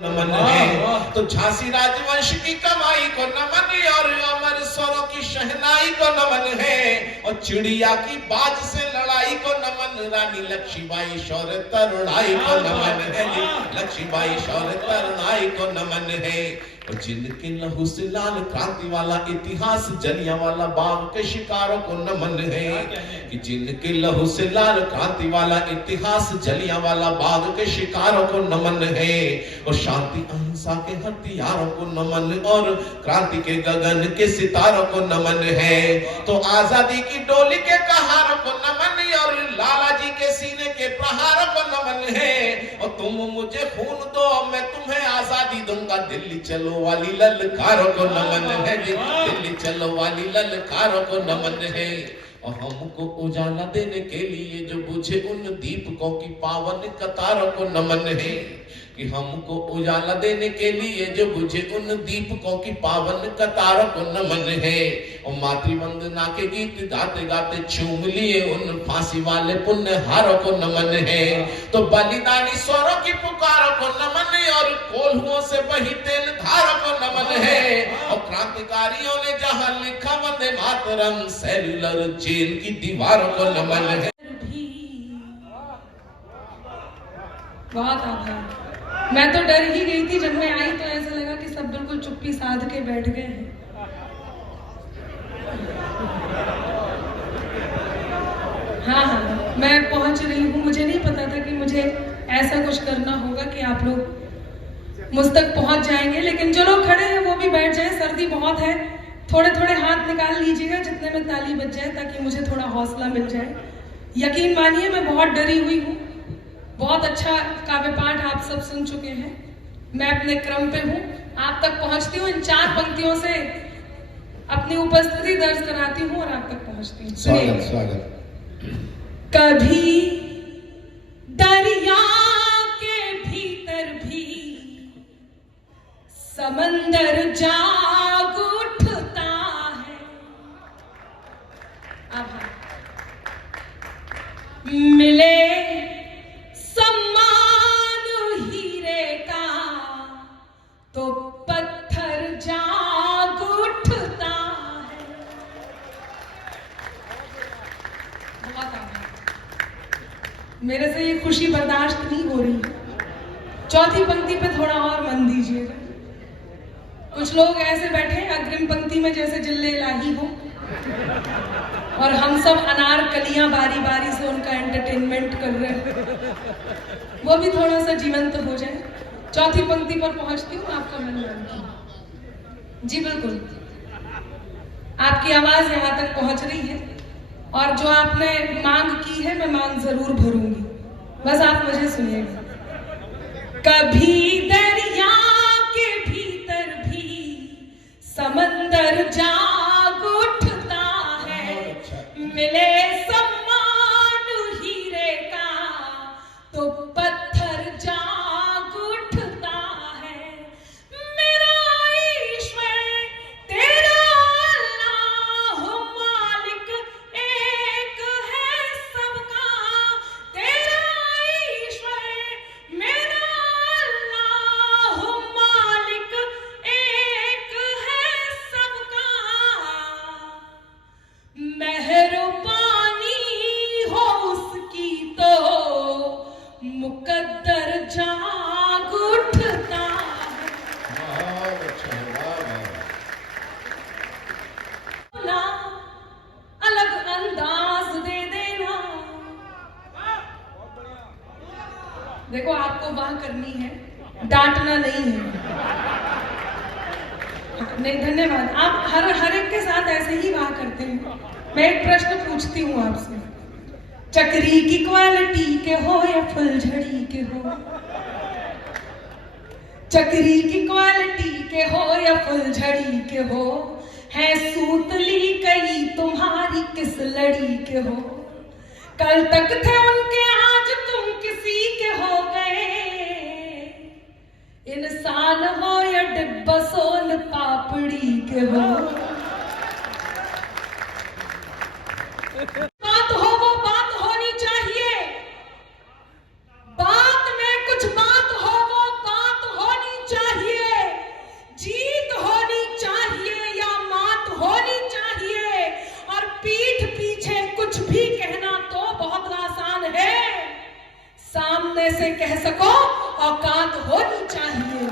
नमन है। तो झांसी राजवंश की कमाई को नमन और अमर स्वरों की शहनाई को नमन है, और चिड़िया की बाज से लड़ाई को नमन, रानी लक्ष्मीबाई शौर्य तरुणाई को नमन है, लक्ष्मीबाई शौर्य तरुणाई को नमन है। और जिनके लहू से लाल क्रांति वाला इतिहास जलियांवाला बाग के शिकारों को नमन है, कि जिनके लहू से लाल क्रांति वाला इतिहास जलियांवाला बाग के शिकारों को नमन है। और शांति अहिंसा के हथियारों को नमन, और क्रांति के गगन के सितारों को नमन है। तो आजादी की डोली के कहारों को नमन, और लाला जी के सीने के प्रहारों को नमन है। और तुम मुझे खून दो मैं तुम्हें आजादी दूंगा, दिल्ली चलो वाली ललकारों को नमन है, दिल्ली चलो वाली ललकारों को नमन है। और हमको उजाला देने के लिए जो बुझे उन दीपकों की पावन कतारों को नमन है, कि हमको उजाला देने के लिए जो बुझे उन दीपकों की पावन कतारों को नमन है। और मातृवंदना के गीत गाते गाते चूम लिए उन फांसी वाले पुण्यहारों को नमन है। तो बलिदानी स्वरों की पुकारों को नमन, और कोल्हुओं से बही तेल धारों को नमन है। और क्रांतिकारियों ने जहां लिखा वंदे मातरम, सेल्युलर जेल की दीवारों को नमन है। बहुत आभार। मैं तो डर ही गई थी, जब मैं आई तो ऐसा लगा कि सब बिल्कुल चुप्पी साध के बैठ गए हैं। हाँ, मैं पहुंच रही हूँ। मुझे नहीं पता था कि मुझे ऐसा कुछ करना होगा कि आप लोग मुझ तक पहुंच जाएंगे, लेकिन जो लोग खड़े हैं वो भी बैठ जाएं। सर्दी बहुत है, थोड़े थोड़े हाथ निकाल लीजिएगा जितने में ताली बज जाए, ताकि मुझे थोड़ा हौसला मिल जाए। यकीन मानिए मैं बहुत डरी हुई हूँ। बहुत अच्छा काव्य पाठ आप सब सुन चुके हैं, मैं अपने क्रम पे हूँ। आप तक पहुंचती हूँ, इन 4 पंक्तियों से अपनी उपस्थिति दर्ज कराती हूँ और आप तक पहुंचती हूँ। स्वागत स्वागत। कभी दरिया के भीतर भी समंदर जाग उठता है। आभार। मिले सम्मान हीरे का तो पत्थर जाग उठता है। बहुत आभार। मेरे से ये खुशी बर्दाश्त नहीं हो रही। चौथी पंक्ति पे थोड़ा और मन दीजिएगा। कुछ लोग ऐसे बैठे अग्रिम पंक्ति में जैसे जिल्ले इलाही हो, और हम सब अनारकलियां बारी बारी से उनका एंटरटेनमेंट कर रहे हैं। वो भी थोड़ा सा जीवंत हो जाए। चौथी पंक्ति पर पहुंचती हूँ, आपका मन रखिए। जी बिल्कुल, आपकी आवाज यहाँ तक पहुंच रही है, और जो आपने मांग की है मैं मांग जरूर भरूंगी, बस आप मुझे सुनिएगा। कभी दरिया के भीतर भी समंदर जाग उठता है। मिले सम्मान हीरे का तो पत्थर जाग उठता है। मेरा ईश्वर तेरा अल्लाह मालिक एक है सबका। तेरा ईश्वर मेरा अल्लाह करनी है, डांटना नहीं है। नहीं, धन्यवाद। आप हर एक के साथ ऐसे ही वाह करते हैं। मैं एक प्रश्न पूछती हूँ आपसे, चक्री की क्वालिटी के हो या फुलझड़ी के हो? चक्री की क्वालिटी के हो या फुलझड़ी के हो, है सूतली कई तुम्हारी किस लड़ी के हो? कल तक थे उनके आज तुम किसी के हो गए, इंसान हो या डिब्बा सोन पापड़ी के हो। बात हो वो बात होनी चाहिए, बात में कुछ बात हो वो बात होनी चाहिए, जीत होनी चाहिए या मात होनी चाहिए, और पीठ पीछे कुछ भी कहना तो बहुत आसान है, सामने से कह सको औकात होनी चाहिए।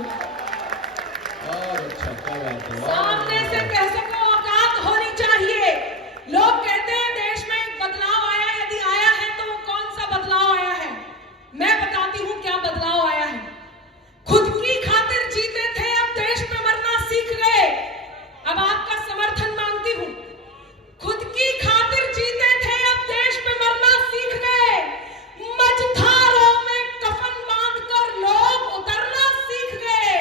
अच्छा, क्या बात है, सामने से कह सको औकात होनी चाहिए। लोग कहते हैं देश में एक बदलाव आया, यदि आया है तो वो कौन सा बदलाव आया है? मैं बताती हूँ क्या बदलाव आया है। खुद की खातिर जीते थे, अब देश में मरना सीख गए। अब आपका समर्थन मांगती हूँ। खुद की खातिर जीते थे, अब देश में मरना सीख गए। मझधारों में कफन बांधकर लोग उतरना सीख गए,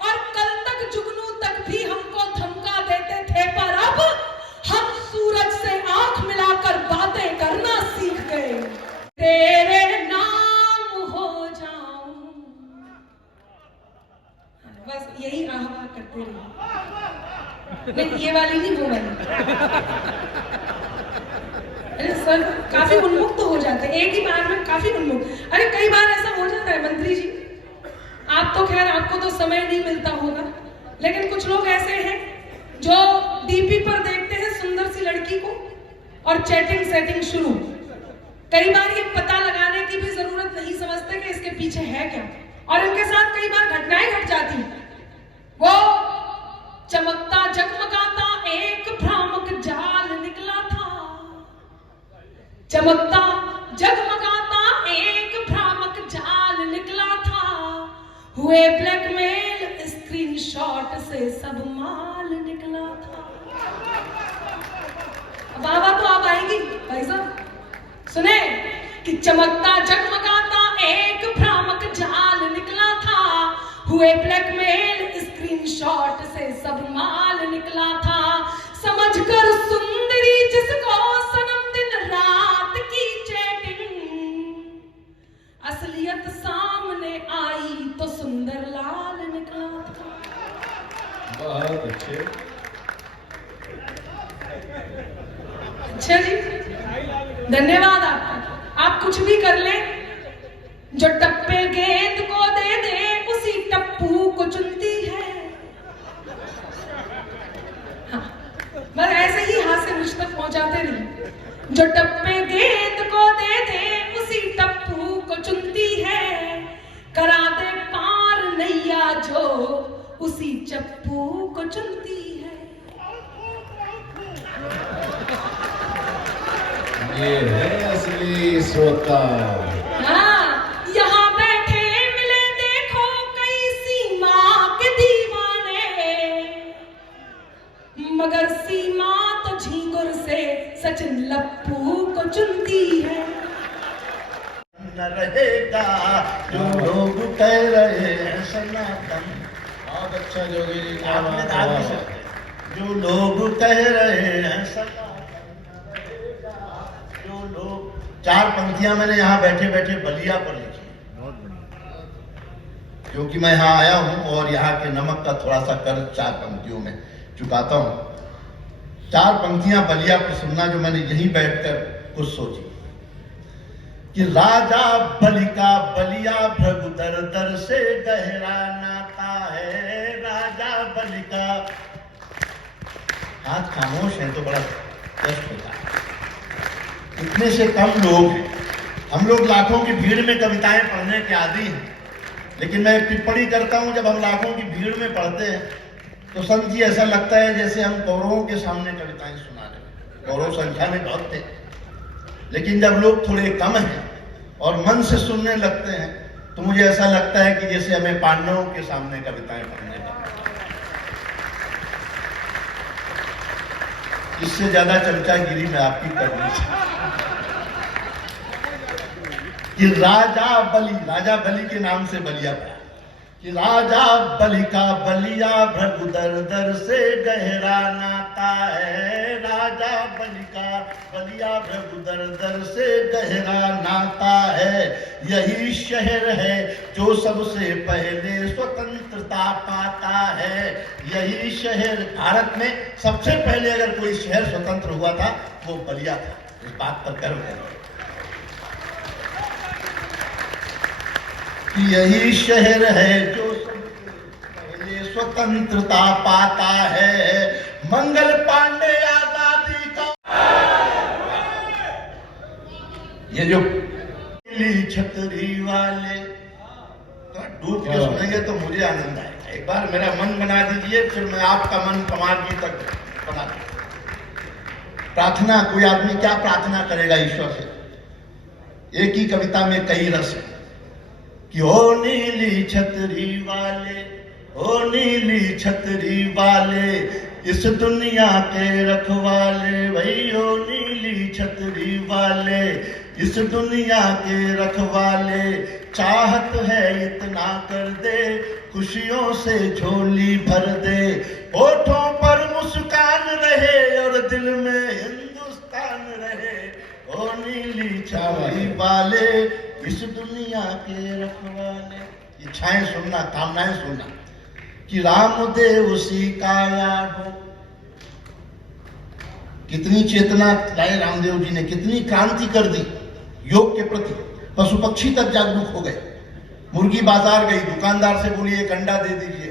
और कल तक जुगनू तक भी हमको धमका देते थे, पर अब हम सूरज से आंख मिलाकर बातें करना सीख गए। तेरे नाम हो जाऊं, बस यही आह्वान करते रहिए। नहीं, ये वाली नहीं, वो वाली। अरे सर, काफी उन्मुक्त हो जाते हैं एक ही बार में, काफी उन्मुक्त। अरे कई बार ऐसा हो जाता है मंत्री जी, आप तो खैर आपको तो समय नहीं मिलता होगा, लेकिन कुछ लोग ऐसे हैं जो डीपी पर देखते हैं सुंदर सी लड़की को और चैटिंग सेटिंग शुरू। कई बार ये पता लगाने की भी जरूरत नहीं समझते कि इसके पीछे है क्या, और इनके साथ कई बार घटनाएं घट जाती हैं। वो चमकता जगमगाता एक भ्रामक जाल निकला था, चमकता जगमगाता एक भ्रामक जाल निकला था, हुए ब्लैकमेल स्क्रीनशॉट से सब माल निकला था। बाबा तो आप आएंगी भाई साहब, सुने कि चमकता जगमगाता एक भ्रामक जाल निकला था, हुए ब्लैकमेल स्क्रीनशॉट से सब माल निकला था। समझकर सुंदरी जिसको सनम दिन रात की चैटिंग, असलियत सामने आई तो सुंदर लाल निकला था। बहुत अच्छे। अच्छा जी, धन्यवाद आपका। आप कुछ भी कर लें, जो टप्पे गेंद को दे दे उसी टप्पू को चुनती है। हाँ, बस ऐसे ही हाथ से मुझ तक पहुंचाते रहिए। जो टप्पे गेंद को दे दे उसी टप्पू को चुनती है, करा दे पार नैया जो उसी चप्पू को चुनती है। ये है असली श्रोता। हाँ, यहाँ बैठे मिले देखो कई सीमा के दीवाने, मगर सीमा तो झींगुर से सचिन लप्पू को चुनती है। न रहेगा जो लोग कह रहे हैं सनातन। बहुत अच्छा जोगी जी, क्या आपने बात कहा भी है। सकते, जो लोग कह रहे हैं सनातन न रहेगा, जो लोग। चार पंक्तियां मैंने यहाँ बैठे बैठे बलिया पर लिखी, क्योंकि मैं यहाँ आया हूँ और यहाँ के नमक का थोड़ा सा कर्ज चार पंक्तियों में चुकाता हूँ। चार पंक्तियां बलिया पर सुनना जो मैंने यहीं बैठकर कुछ सोची कि राजा बलि का बलिया भृगु दर दर से गहरा नाता है। राजा बलि का, हाथ खामोश है तो बड़ा कष्ट होता है। इतने से कम लोग हैं, हम लोग लाखों की भीड़ में कविताएं पढ़ने के आदी हैं, लेकिन मैं एक टिप्पणी करता हूं, जब हम लाखों की भीड़ में पढ़ते हैं तो संत जी ऐसा लगता है जैसे हम कौरवों के सामने कविताएं सुना रहे हैं। कौरव संख्या में बहुत थे, लेकिन जब लोग थोड़े कम हैं और मन से सुनने लगते हैं तो मुझे ऐसा लगता है कि जैसे हमें पांडवों के सामने कविताएं पढ़ने का, इससे ज्यादा चमचागिरी में आपकी करनी चाहिए कि राजा बलि के नाम से बलिया पड़ा कि राजा बलि का बलिया भृगुदर दर से गहरा नाता है। राजा बलि का बलिया भृगुदर दर से गहरा नाता है। यही शहर है जो सबसे पहले स्वतंत्रता पाता है। यही शहर, भारत में सबसे पहले अगर कोई शहर स्वतंत्र हुआ था वो बलिया था। इस बात पर गर्व करिए। यही शहर है जो पहले स्वतंत्रता पाता है। मंगल पांडे आजादी का ये जो नीली छतरी वाले डूब के सुनेंगे तो मुझे आनंद आएगा। एक बार मेरा मन बना दीजिए, फिर मैं आपका मन कमाल जी तक बना दूंगा। प्रार्थना, कोई आदमी क्या प्रार्थना करेगा ईश्वर से? एक ही कविता में कई रस है कि ओ नीली छतरी वाले, ओ नीली छतरी वाले, इस दुनिया के रखवाले, भाई ओ नीली छतरी वाले, इस दुनिया के रखवाले, चाहत है इतना कर दे, खुशियों से झोली भर दे, होठों पर मुस्कान रहे और दिल में हिंदुस्तान रहे, ओ नीली छतरी वाले, इस दुनिया के रखवाले। इच्छाएं सुनना, कामनाएं सुनना कि रामदेव सिकाया हो। कितनी चेतना लाए रामदेव जी ने, कितनी क्रांति कर दी योग के प्रति। पशु पक्षी तक जागरूक हो गए। मुर्गी बाजार गई, दुकानदार से बोली एक अंडा दे दीजिए।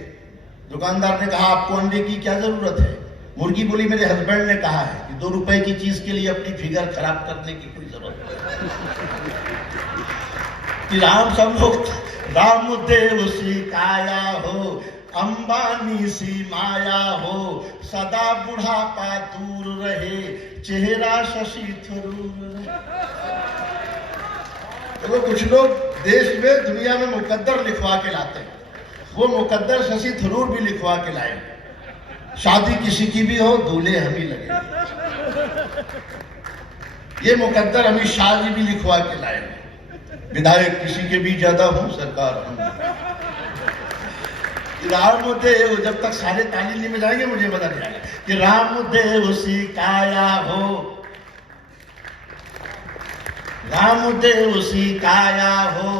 दुकानदार ने कहा आपको अंडे की क्या जरूरत है? मुर्गी बोली मेरे हस्बैंड ने कहा है कि 2 रुपए की चीज के लिए अपनी फिगर खराब करने की कोई जरूरत नहीं। कि राम सब लोग रामदेव सिकाया हो, अंबानी सी माया हो, सदा बुढ़ापा दूर रहे, चेहरा शशि थरूर रहे। तो कुछ लोग देश में, दुनिया में मुकद्दर लिखवा के लाते हैं। वो मुकद्दर शशि थरूर भी लिखवा के लाए। शादी किसी की भी हो, दूल्हे हम ही लगे। ये मुकद्दर अमित शाह जी भी लिखवा के लाए। विधायक किसी के भी ज्यादा हो, सरकार हम। रामदेव, जब तक सारे ताली नहीं बजाएंगे मुझे मजा नहीं आएगा। कि रामदेव सिकाया हो, रामदेव सिकाया हो,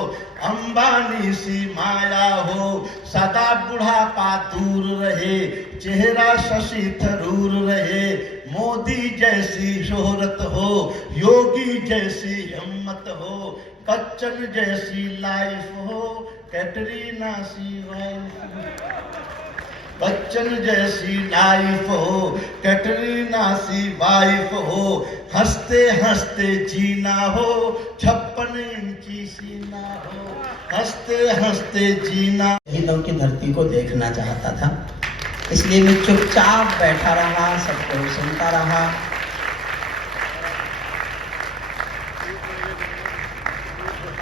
अंबानी सी माया हो, सदा बुढ़ापा दूर रहे, चेहरा शशि थरूर रहे, मोदी जैसी शोहरत हो, योगी जैसी हिम्मत हो, बच्चन जैसी लाइफ हो, कैटरीना सी वाइफ, बच्चन जैसी लाइफ हो, कैटरीना सी वाइफ हो, हंसते हंसते जीना हो, 56 इंची सीना हो, हंसते हंसते जीना। शहीदों की धरती को देखना चाहता था, इसलिए मैं चुपचाप बैठा रहा, सबको सुनता रहा।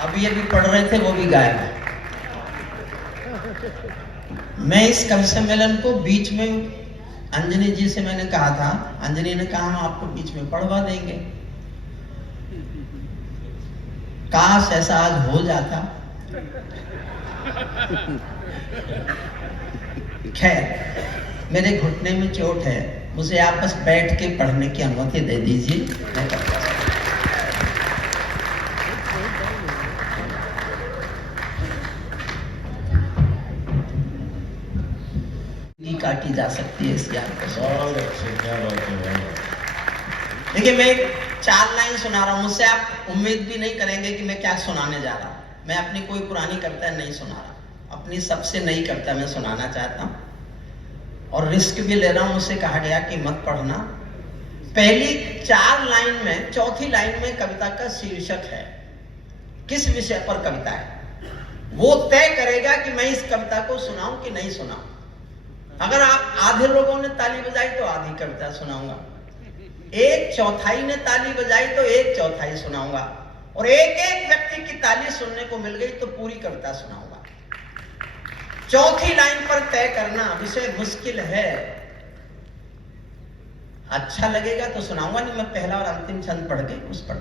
अभी पढ़ रहे थे, वो भी गायब है। मैं इस कवि सम्मेलन को बीच में अंजनी जी से मैंने कहा था, अंजनी ने कहा हम आपको बीच में पढ़वा देंगे। काश ऐसा आज हो जाता। खैर, मेरे घुटने में चोट है, मुझे आप बस बैठ के पढ़ने की अनुमति दे दीजिए, मैं करता हूं। काटी जा सकती है इसकी आपको। देखिए, मैं 4 लाइन सुना रहा हूं, मुझसे आप उम्मीद भी नहीं करेंगे कि मैं क्या सुनाने जा रहा हूं। मैं अपनी कोई पुरानी कविता नहीं सुना रहा, अपनी सबसे नई कविता मैं सुनाना चाहता हूं और रिस्क भी ले रहा हूं। मुझसे कहा गया कि मत पढ़ना। पहली 4 लाइन में, चौथी लाइन में कविता का शीर्षक है, किस विषय पर कविता है वो तय करेगा कि मैं इस कविता को सुनाऊं कि नहीं सुनाऊं। अगर आप आधे लोगों ने ताली बजाई तो आधी कविता सुनाऊंगा, 1/4 ने ताली बजाई तो 1/4 सुनाऊंगा, और एक एक व्यक्ति की ताली सुनने को मिल गई तो पूरी कविता सुनाऊंगा। चौथी लाइन पर तय करना विषय मुश्किल है। अच्छा लगेगा तो सुनाऊंगा, नहीं मैं पहला और अंतिम छंद पढ़ के उस पर।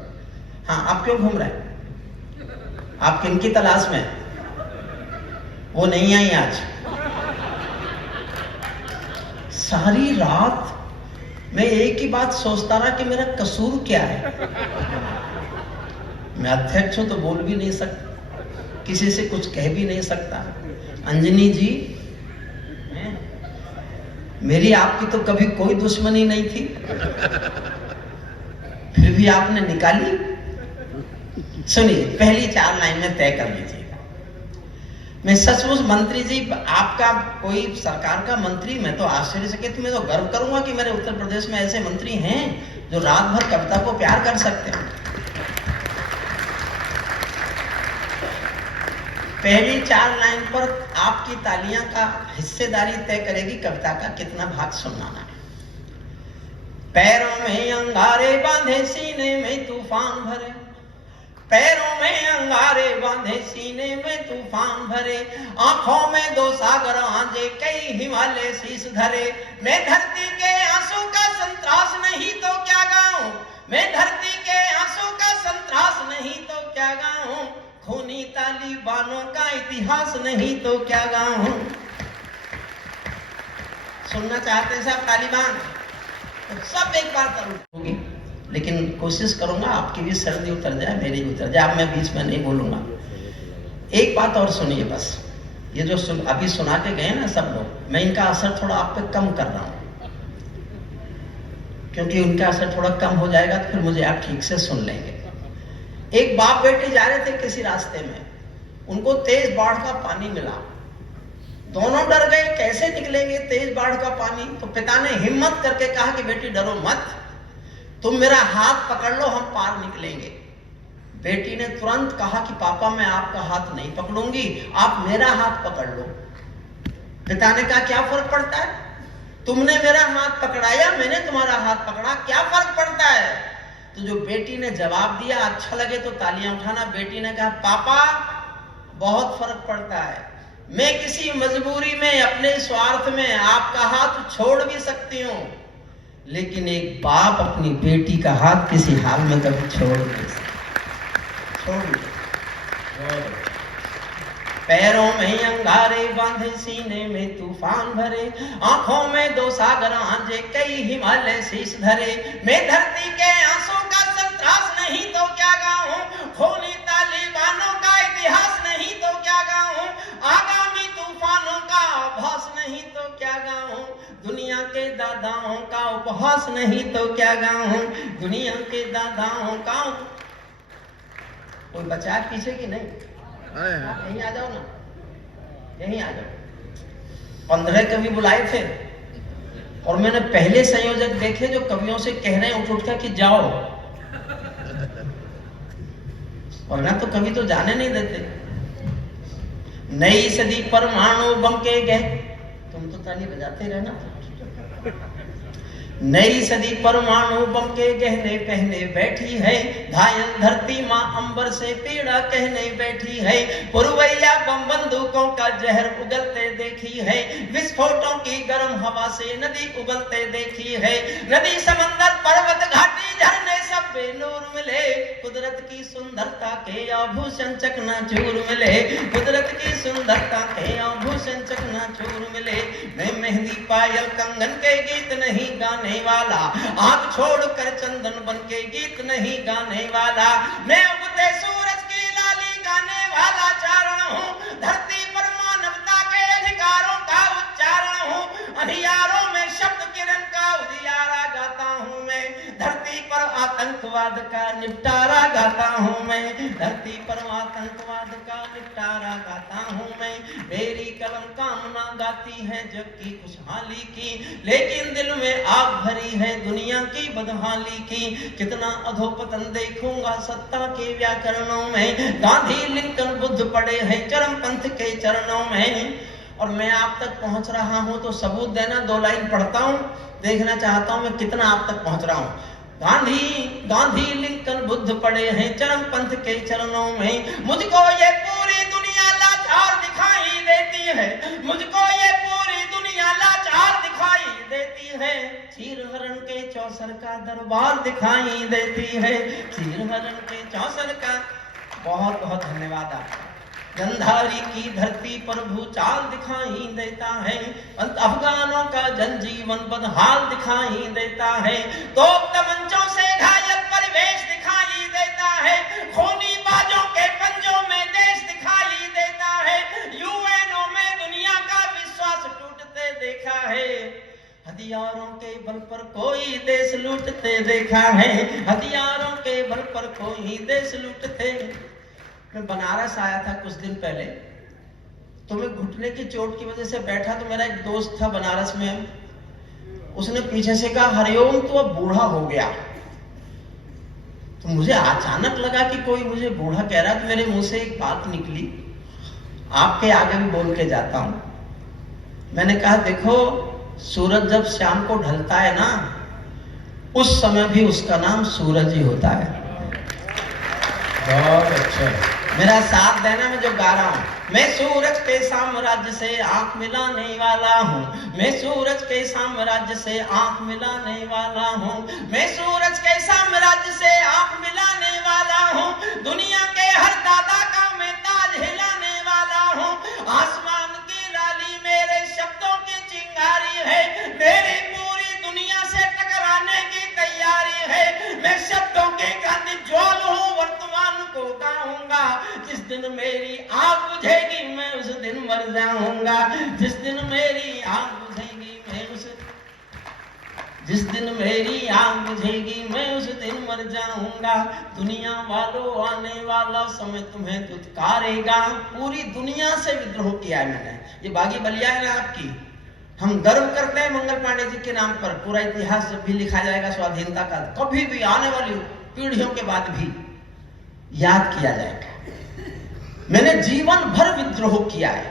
हाँ, आप क्यों घूम रहे हैं? आप किनकी तलाश में? वो नहीं आई आज। सारी रात मैं एक ही बात सोचता रहा कि मेरा कसूर क्या है। मैं अध्यक्ष हूं तो बोल भी नहीं सकता, किसी से कुछ कह भी नहीं सकता। अंजनी जी, मेरी आपकी तो कभी कोई दुश्मनी नहीं थी, फिर भी आपने निकाली। सुनिए, पहली 4 लाइन में तय कर लीजिएगा। मैं सचमुच मंत्री जी, आपका कोई सरकार का मंत्री, मैं तो आश्चर्यचकित, मैं तो गर्व करूंगा कि मेरे उत्तर प्रदेश में ऐसे मंत्री हैं जो रात भर कविता को प्यार कर सकते हैं। पहली 4 लाइन पर आपकी तालियां का हिस्सेदारी तय करेगी कविता का कितना भाग सुनाना है। पैरों में अंगारे बांधे, सीने में तूफान भरे, पैरों में अंगारे बांधे, सीने में तूफान भरे, आंखों में 2 सागर आंजे, कई हिमालय शीश धरे। मैं धरती के आंसू का संतरास नहीं तो क्या गाऊं, मैं धरती के आंसू का संतरास नहीं तो क्या गाऊं, खूनी तालिबानों का इतिहास नहीं तो क्या गाऊं। सुनना चाहते हैं साहब तालिबान? तो सब एक बार करूंगी, लेकिन कोशिश करूंगा आपकी भी सर्दी उतर जाए, मेरी भी उतर जाए। अब मैं बीच में नहीं बोलूंगा। एक बात और सुनिए बस, ये जो अभी सुना के गए ना सब लोग, मैं इनका असर थोड़ा आप पे कम कर रहा हूं, क्योंकि उनका असर थोड़ा कम हो जाएगा तो फिर मुझे आप ठीक से सुन लेंगे। एक बाप बेटी जा रहे थे किसी रास्ते में, उनको तेज बाढ़ का पानी मिला, दोनों डर गए, कैसे निकलेंगे तेज बाढ़ का पानी। तो पिता ने हिम्मत करके कहा कि बेटी डरो मत, तुम मेरा हाथ पकड़ लो, हम पार निकलेंगे। बेटी ने तुरंत कहा कि पापा मैं आपका हाथ नहीं पकड़ूंगी, आप मेरा हाथ पकड़ लो। पिता ने कहा क्या फर्क पड़ता है, तुमने मेरा हाथ पकड़ाया, मैंने तुम्हारा हाथ पकड़ा, क्या फर्क पड़ता है। तो जो बेटी ने जवाब दिया, अच्छा लगे तो तालियां उठाना, बेटी ने कहा पापा बहुत फर्क पड़ता है, मैं किसी मजबूरी में, अपने स्वार्थ में आपका हाथ छोड़ भी सकती हूँ, लेकिन एक बाप अपनी बेटी का हाथ किसी हाल में कभी छोड़ नहीं सकता। छोड़ नहीं। पैरों में अंगारे बांधे, सीने में तूफान भरे, आंखों में 2 सागर आंजे, कई हिमालय शीश धरे। मैं धरती के आंसू का संतरास नहीं तो क्या गाऊं, खूनी तालिबानों का इतिहास नहीं तो क्या गाऊं, आगामी तूफानों का आभास नहीं तो क्या गाऊं, दुनिया के दादाओं का उपहास नहीं तो क्या गाऊं, दुनिया के दादाओं का। कोई बचा पीछे की नहीं? यहीं आ जाओ ना, यहीं आ जाओ। 15 कवि बुलाए थे और मैंने पहले संयोजक देखे जो कवियों से कह रहे हैं उठ कर कि जाओ, और ना तो कवि तो जाने नहीं देते। नई सदी परमाणु बम के गए, तुम तो ताली बजाते रहना। नई सदी परमाणु बम के गहने पहने बैठी है, घायल धरती माँ अंबर से पीड़ा कहने बैठी है, पुरवैया बम बंदूकों का जहर उगलते देखी है, विस्फोटों की गर्म हवा से नदी उबलते देखी है, नदी समंदर पर्वत घाटी झरने सब बेनूर मिले, कुदरत की सुंदरता के आभूषण चकनाचूर मिले, कुदरत की सुंदरता के आभूषण चकनाचूर मिले। मैं मेहंदी पायल कंगन के गीत नहीं गाने वाला, आंख छोड़कर चंदन बन के गीत नहीं गाने वाला, मैं उगते सूरज की लाली गाने वाला चारण हूँ, धरती पर मानवता के अधिकारों का उच्चारण हूँ, अंधियारों में शब्द किरण का उजियारा गाता हूँ मैं, धरती पर आतंकवाद का निपटारा गाता हूँ मैं, धरती पर आतंकवाद का निपटारा गाता हूँ मैं। मेरी कलम कामना गाती है जग की खुशहाली की, लेकिन दिल में आग भरी है दुनिया की बदहाली की। कितना अधोपतन देखूंगा सत्ता के व्याकरणों में, गांधी लिंकन बुद्ध पड़े हैं चरमपंथ के चरणों में। और मैं आप तक पहुंच रहा हूं तो सबूत देना, 2 लाइन पढ़ता हूं, देखना चाहता हूं मैं कितना आप तक पहुंच रहा हूं। गांधी लिंकन बुद्ध पड़े हैं चरम पंथ के चरणों में। मुझको ये पूरी दुनिया लाचार दिखाई देती है, मुझको ये पूरी दुनिया लाचार दिखाई देती है। चीर हरण के चौसर का दरबार दिखाई देती है, चीर हरण के चौसर का। बहुत बहुत धन्यवाद आपका। गंधारी की धरती पर भूचाल दिखाई देता है, अफगानों का जनजीवन बदहाल दिखाई देता है। तो तमंचों से घायल परिवेश दिखाई देता है, खूनी बाजों के पंजों में देश दिखाई देता है। यूएनओ में दुनिया का विश्वास टूटते देखा है, हथियारों के बल पर कोई देश लूटते देखा है, हथियारों के बल पर कोई देश लूटते। मैं बनारस आया था कुछ दिन पहले, तो मैं घुटने की चोट की वजह से बैठा, तो मेरा एक दोस्त था बनारस में, उसने पीछे से कहा हरिओम तो अब बूढ़ा हो गया। तो मुझे अचानक लगा कि कोई मुझे बूढ़ा कह रहा है, तो मेरे मुंह से एक बात निकली, आपके आगे भी बोल के जाता हूं। मैंने कहा देखो, सूरज जब शाम को ढलता है ना, उस समय भी उसका नाम सूरज ही होता है। बहुत अच्छा। मेरा साथ देना, मैं जो गा रहा हूं। मैं सूरज के साम्राज्य से आंख मिलाने वाला हूँ, मैं सूरज के साम्राज्य से आंख मिलाने वाला हूँ, मैं सूरज के साम्राज्य से आंख मिलाने वाला हूँ। दुनिया के हर दादा का मैं ताज हिलाने वाला हूँ। आसमान की लाली मेरे शब्दों की चिंगारी है, मेरी पूरी दुनिया से टकराने की तैयारी है। मैं शब्दों के गांधी ज्वाल हूँ, वर्तमान को गाऊंगा। जिस दिन मेरी आग बुझेगी मैं उस दिन मर जाऊंगा, जिस दिन मेरी आग बुझेगी मैं उस जिस दिन मेरी आग बुझेगी मैं उस दिन मर जाऊंगा। दुनिया वालों आने वाला समय तुम्हें दुत्कारेगा। पूरी दुनिया से विद्रोह किया है मैंने, ये बागी बलिया है ना आपकी। हम गर्व करते हैं मंगल पांडे जी के नाम पर। पूरा इतिहास जब भी लिखा जाएगा स्वाधीनता का, कभी भी आने वाली पीढ़ियों के बाद भी याद किया जाएगा। मैंने जीवन भर विद्रोह किया है,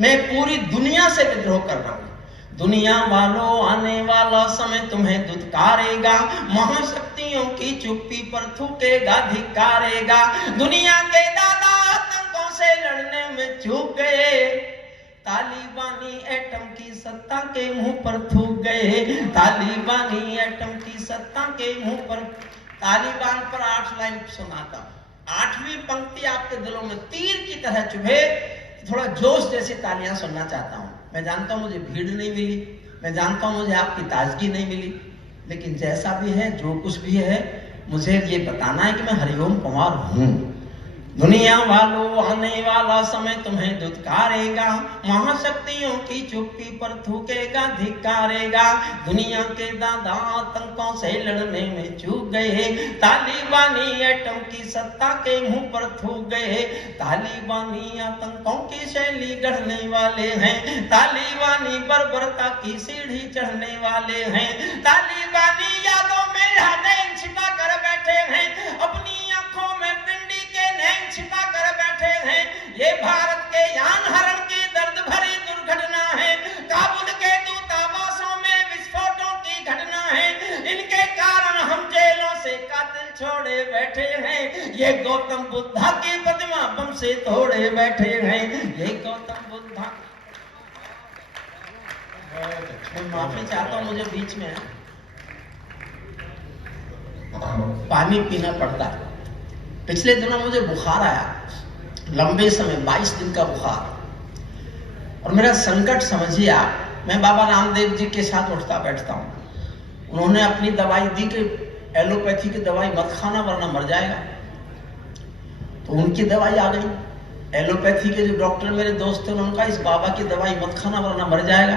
मैं पूरी दुनिया से विद्रोह कर रहा हूं। दुनिया वालों आने वाला समय तुम्हें दुत्कारेगा, महाशक्तियों की चुप्पी पर थूकेगा, धिक्कारेगा। दुनिया के दादा आतंकों से लड़ने में चूक गए, तालिबानी एटम की सत्ता के मुंह पर थूक गए, तालिबानी एटम की सत्ता के मुंह पर। तालिबान पर 8 लाइन सुनाता हूं, 8वीं पंक्ति आपके दिलों में तीर की तरह चुभे, थोड़ा जोश जैसी तालियां सुनना चाहता हूं। मैं जानता हूं मुझे भीड़ नहीं मिली, मैं जानता हूं मुझे आपकी ताजगी नहीं मिली, लेकिन जैसा भी है, जो कुछ भी है, मुझे ये बताना है कि मैं हरिओम पंवार हूं। दुनिया वालों आने वाला समय तुम्हें दुत्कारेगा, महाशक्तियों की चुप्पी पर थूकेगा, धिक्कारेगा। दुनिया के दादा आतंकों से लड़ने में चूक गए, तालिबानी एटम की सत्ता के मुंह पर थूक गए। तालिबानी आतंकों की शैली गढ़ने वाले हैं, तालिबानी बर्बरता की सीढ़ी चढ़ने वाले हैं। तालिबानी यादों में हदें छिपा कर बैठे हैं, अपनी आंखों में पिंडी के नैन छिपा कर बैठे हैं। ये भारत के यान हरण की दर्द भरी दुर्घटना है, काबुल के दूतावासों में विस्फोटों की घटना है। इनके कारण हम जेलों से कातिल छोड़े बैठे हैं, ये गौतम बुद्धा की प्रतिमा बम से तोड़े बैठे हैं, ये गौतम बुद्धा। मैं माफी चाहता हूँ, मुझे बीच में पानी पीना पड़ता। पिछले दिनों मुझे बुखार आया, लंबे समय 22 दिन का बुखार। और मेरा संकट समझिए आप, मैं बाबा रामदेव जी के साथ उठता बैठता हूँ। उन्होंने अपनी दवाई दी कि एलोपैथी की दवाई मत खाना वरना मर जाएगा, तो उनकी दवाई आ गई। एलोपैथी के जो डॉक्टर मेरे दोस्त थे, उन्होंने कहा इस बाबा की दवाई मत खाना वरना मर जाएगा।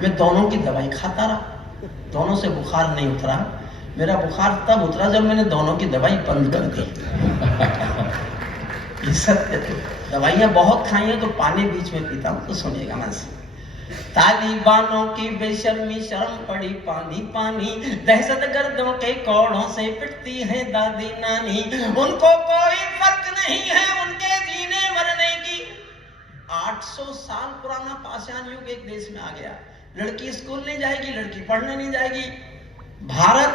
मैं दोनों की दवाई खाता रहा, दोनों से बुखार नहीं उतरा। मेरा बुखार तब उतरा जब मैंने दोनों की दवाई बंद कर दी। ये सत्य थे। दवाइयां बहुत खाई हैं तो पानी बीच में पीता हूं, तो सुनिएगा मन से। तालिबानों की बेशर्मी शर्म पड़ी पानी पानी, दहशत गर्दों के कौड़ों से पिटती है दादी नानी। उनको कोई फर्क नहीं है उनके जीने मरने की। 800 साल पुराना पाषाण युग एक देश में आ गया। लड़की स्कूल नहीं जाएगी, लड़की पढ़ने नहीं जाएगी। भारत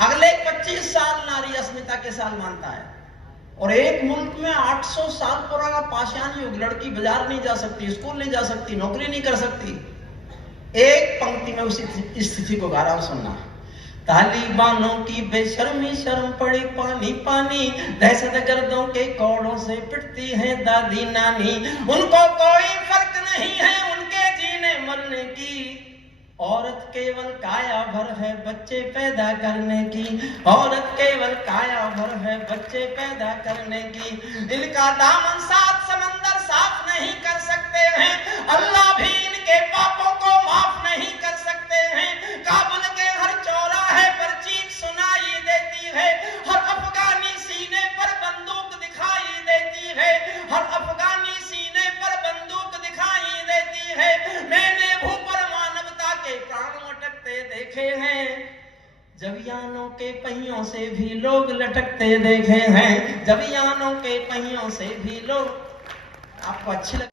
अगले 25 साल नारी अस्मिता के साल मानता है। और एक मुल्क में 800 साल पुराना पाषाण युग, लड़की बाजार नहीं जा सकती, स्कूल नहीं जा सकती, नौकरी नहीं कर सकती। एक पंक्ति में उसी स्थिति को गा रहा हूं, सुनना। तालिबानों की बेशर्मी शर्म पड़ी पानी पानी, दहशत गर्दों के कौड़ों से पिटती है दादी नानी। उनको कोई फर्क नहीं है उनके जीने मरने की, औरत केवल काया भर है बच्चे पैदा करने की, औरत केवल काया भर है बच्चे पैदा करने की। इनका दामन 7 समंदर साफ नहीं कर सकते हैं, अल्लाह भी इनके पापों को माफ नहीं कर सकते हैं। काबुल के हर चौराहे पर चीख सुनाई देती है, हर अफगानी सीने पर बंदूक दिखाई देती है, हर अफगानी सीने पर बंदूक दिखाई देती है। मैंने भूपर मानवता के प्राण लटकते देखे हैं, जब यानों के पहियों से भी लोग लटकते देखे हैं, जब यानों के पहियों से भी लोग। आपको अच्छी लग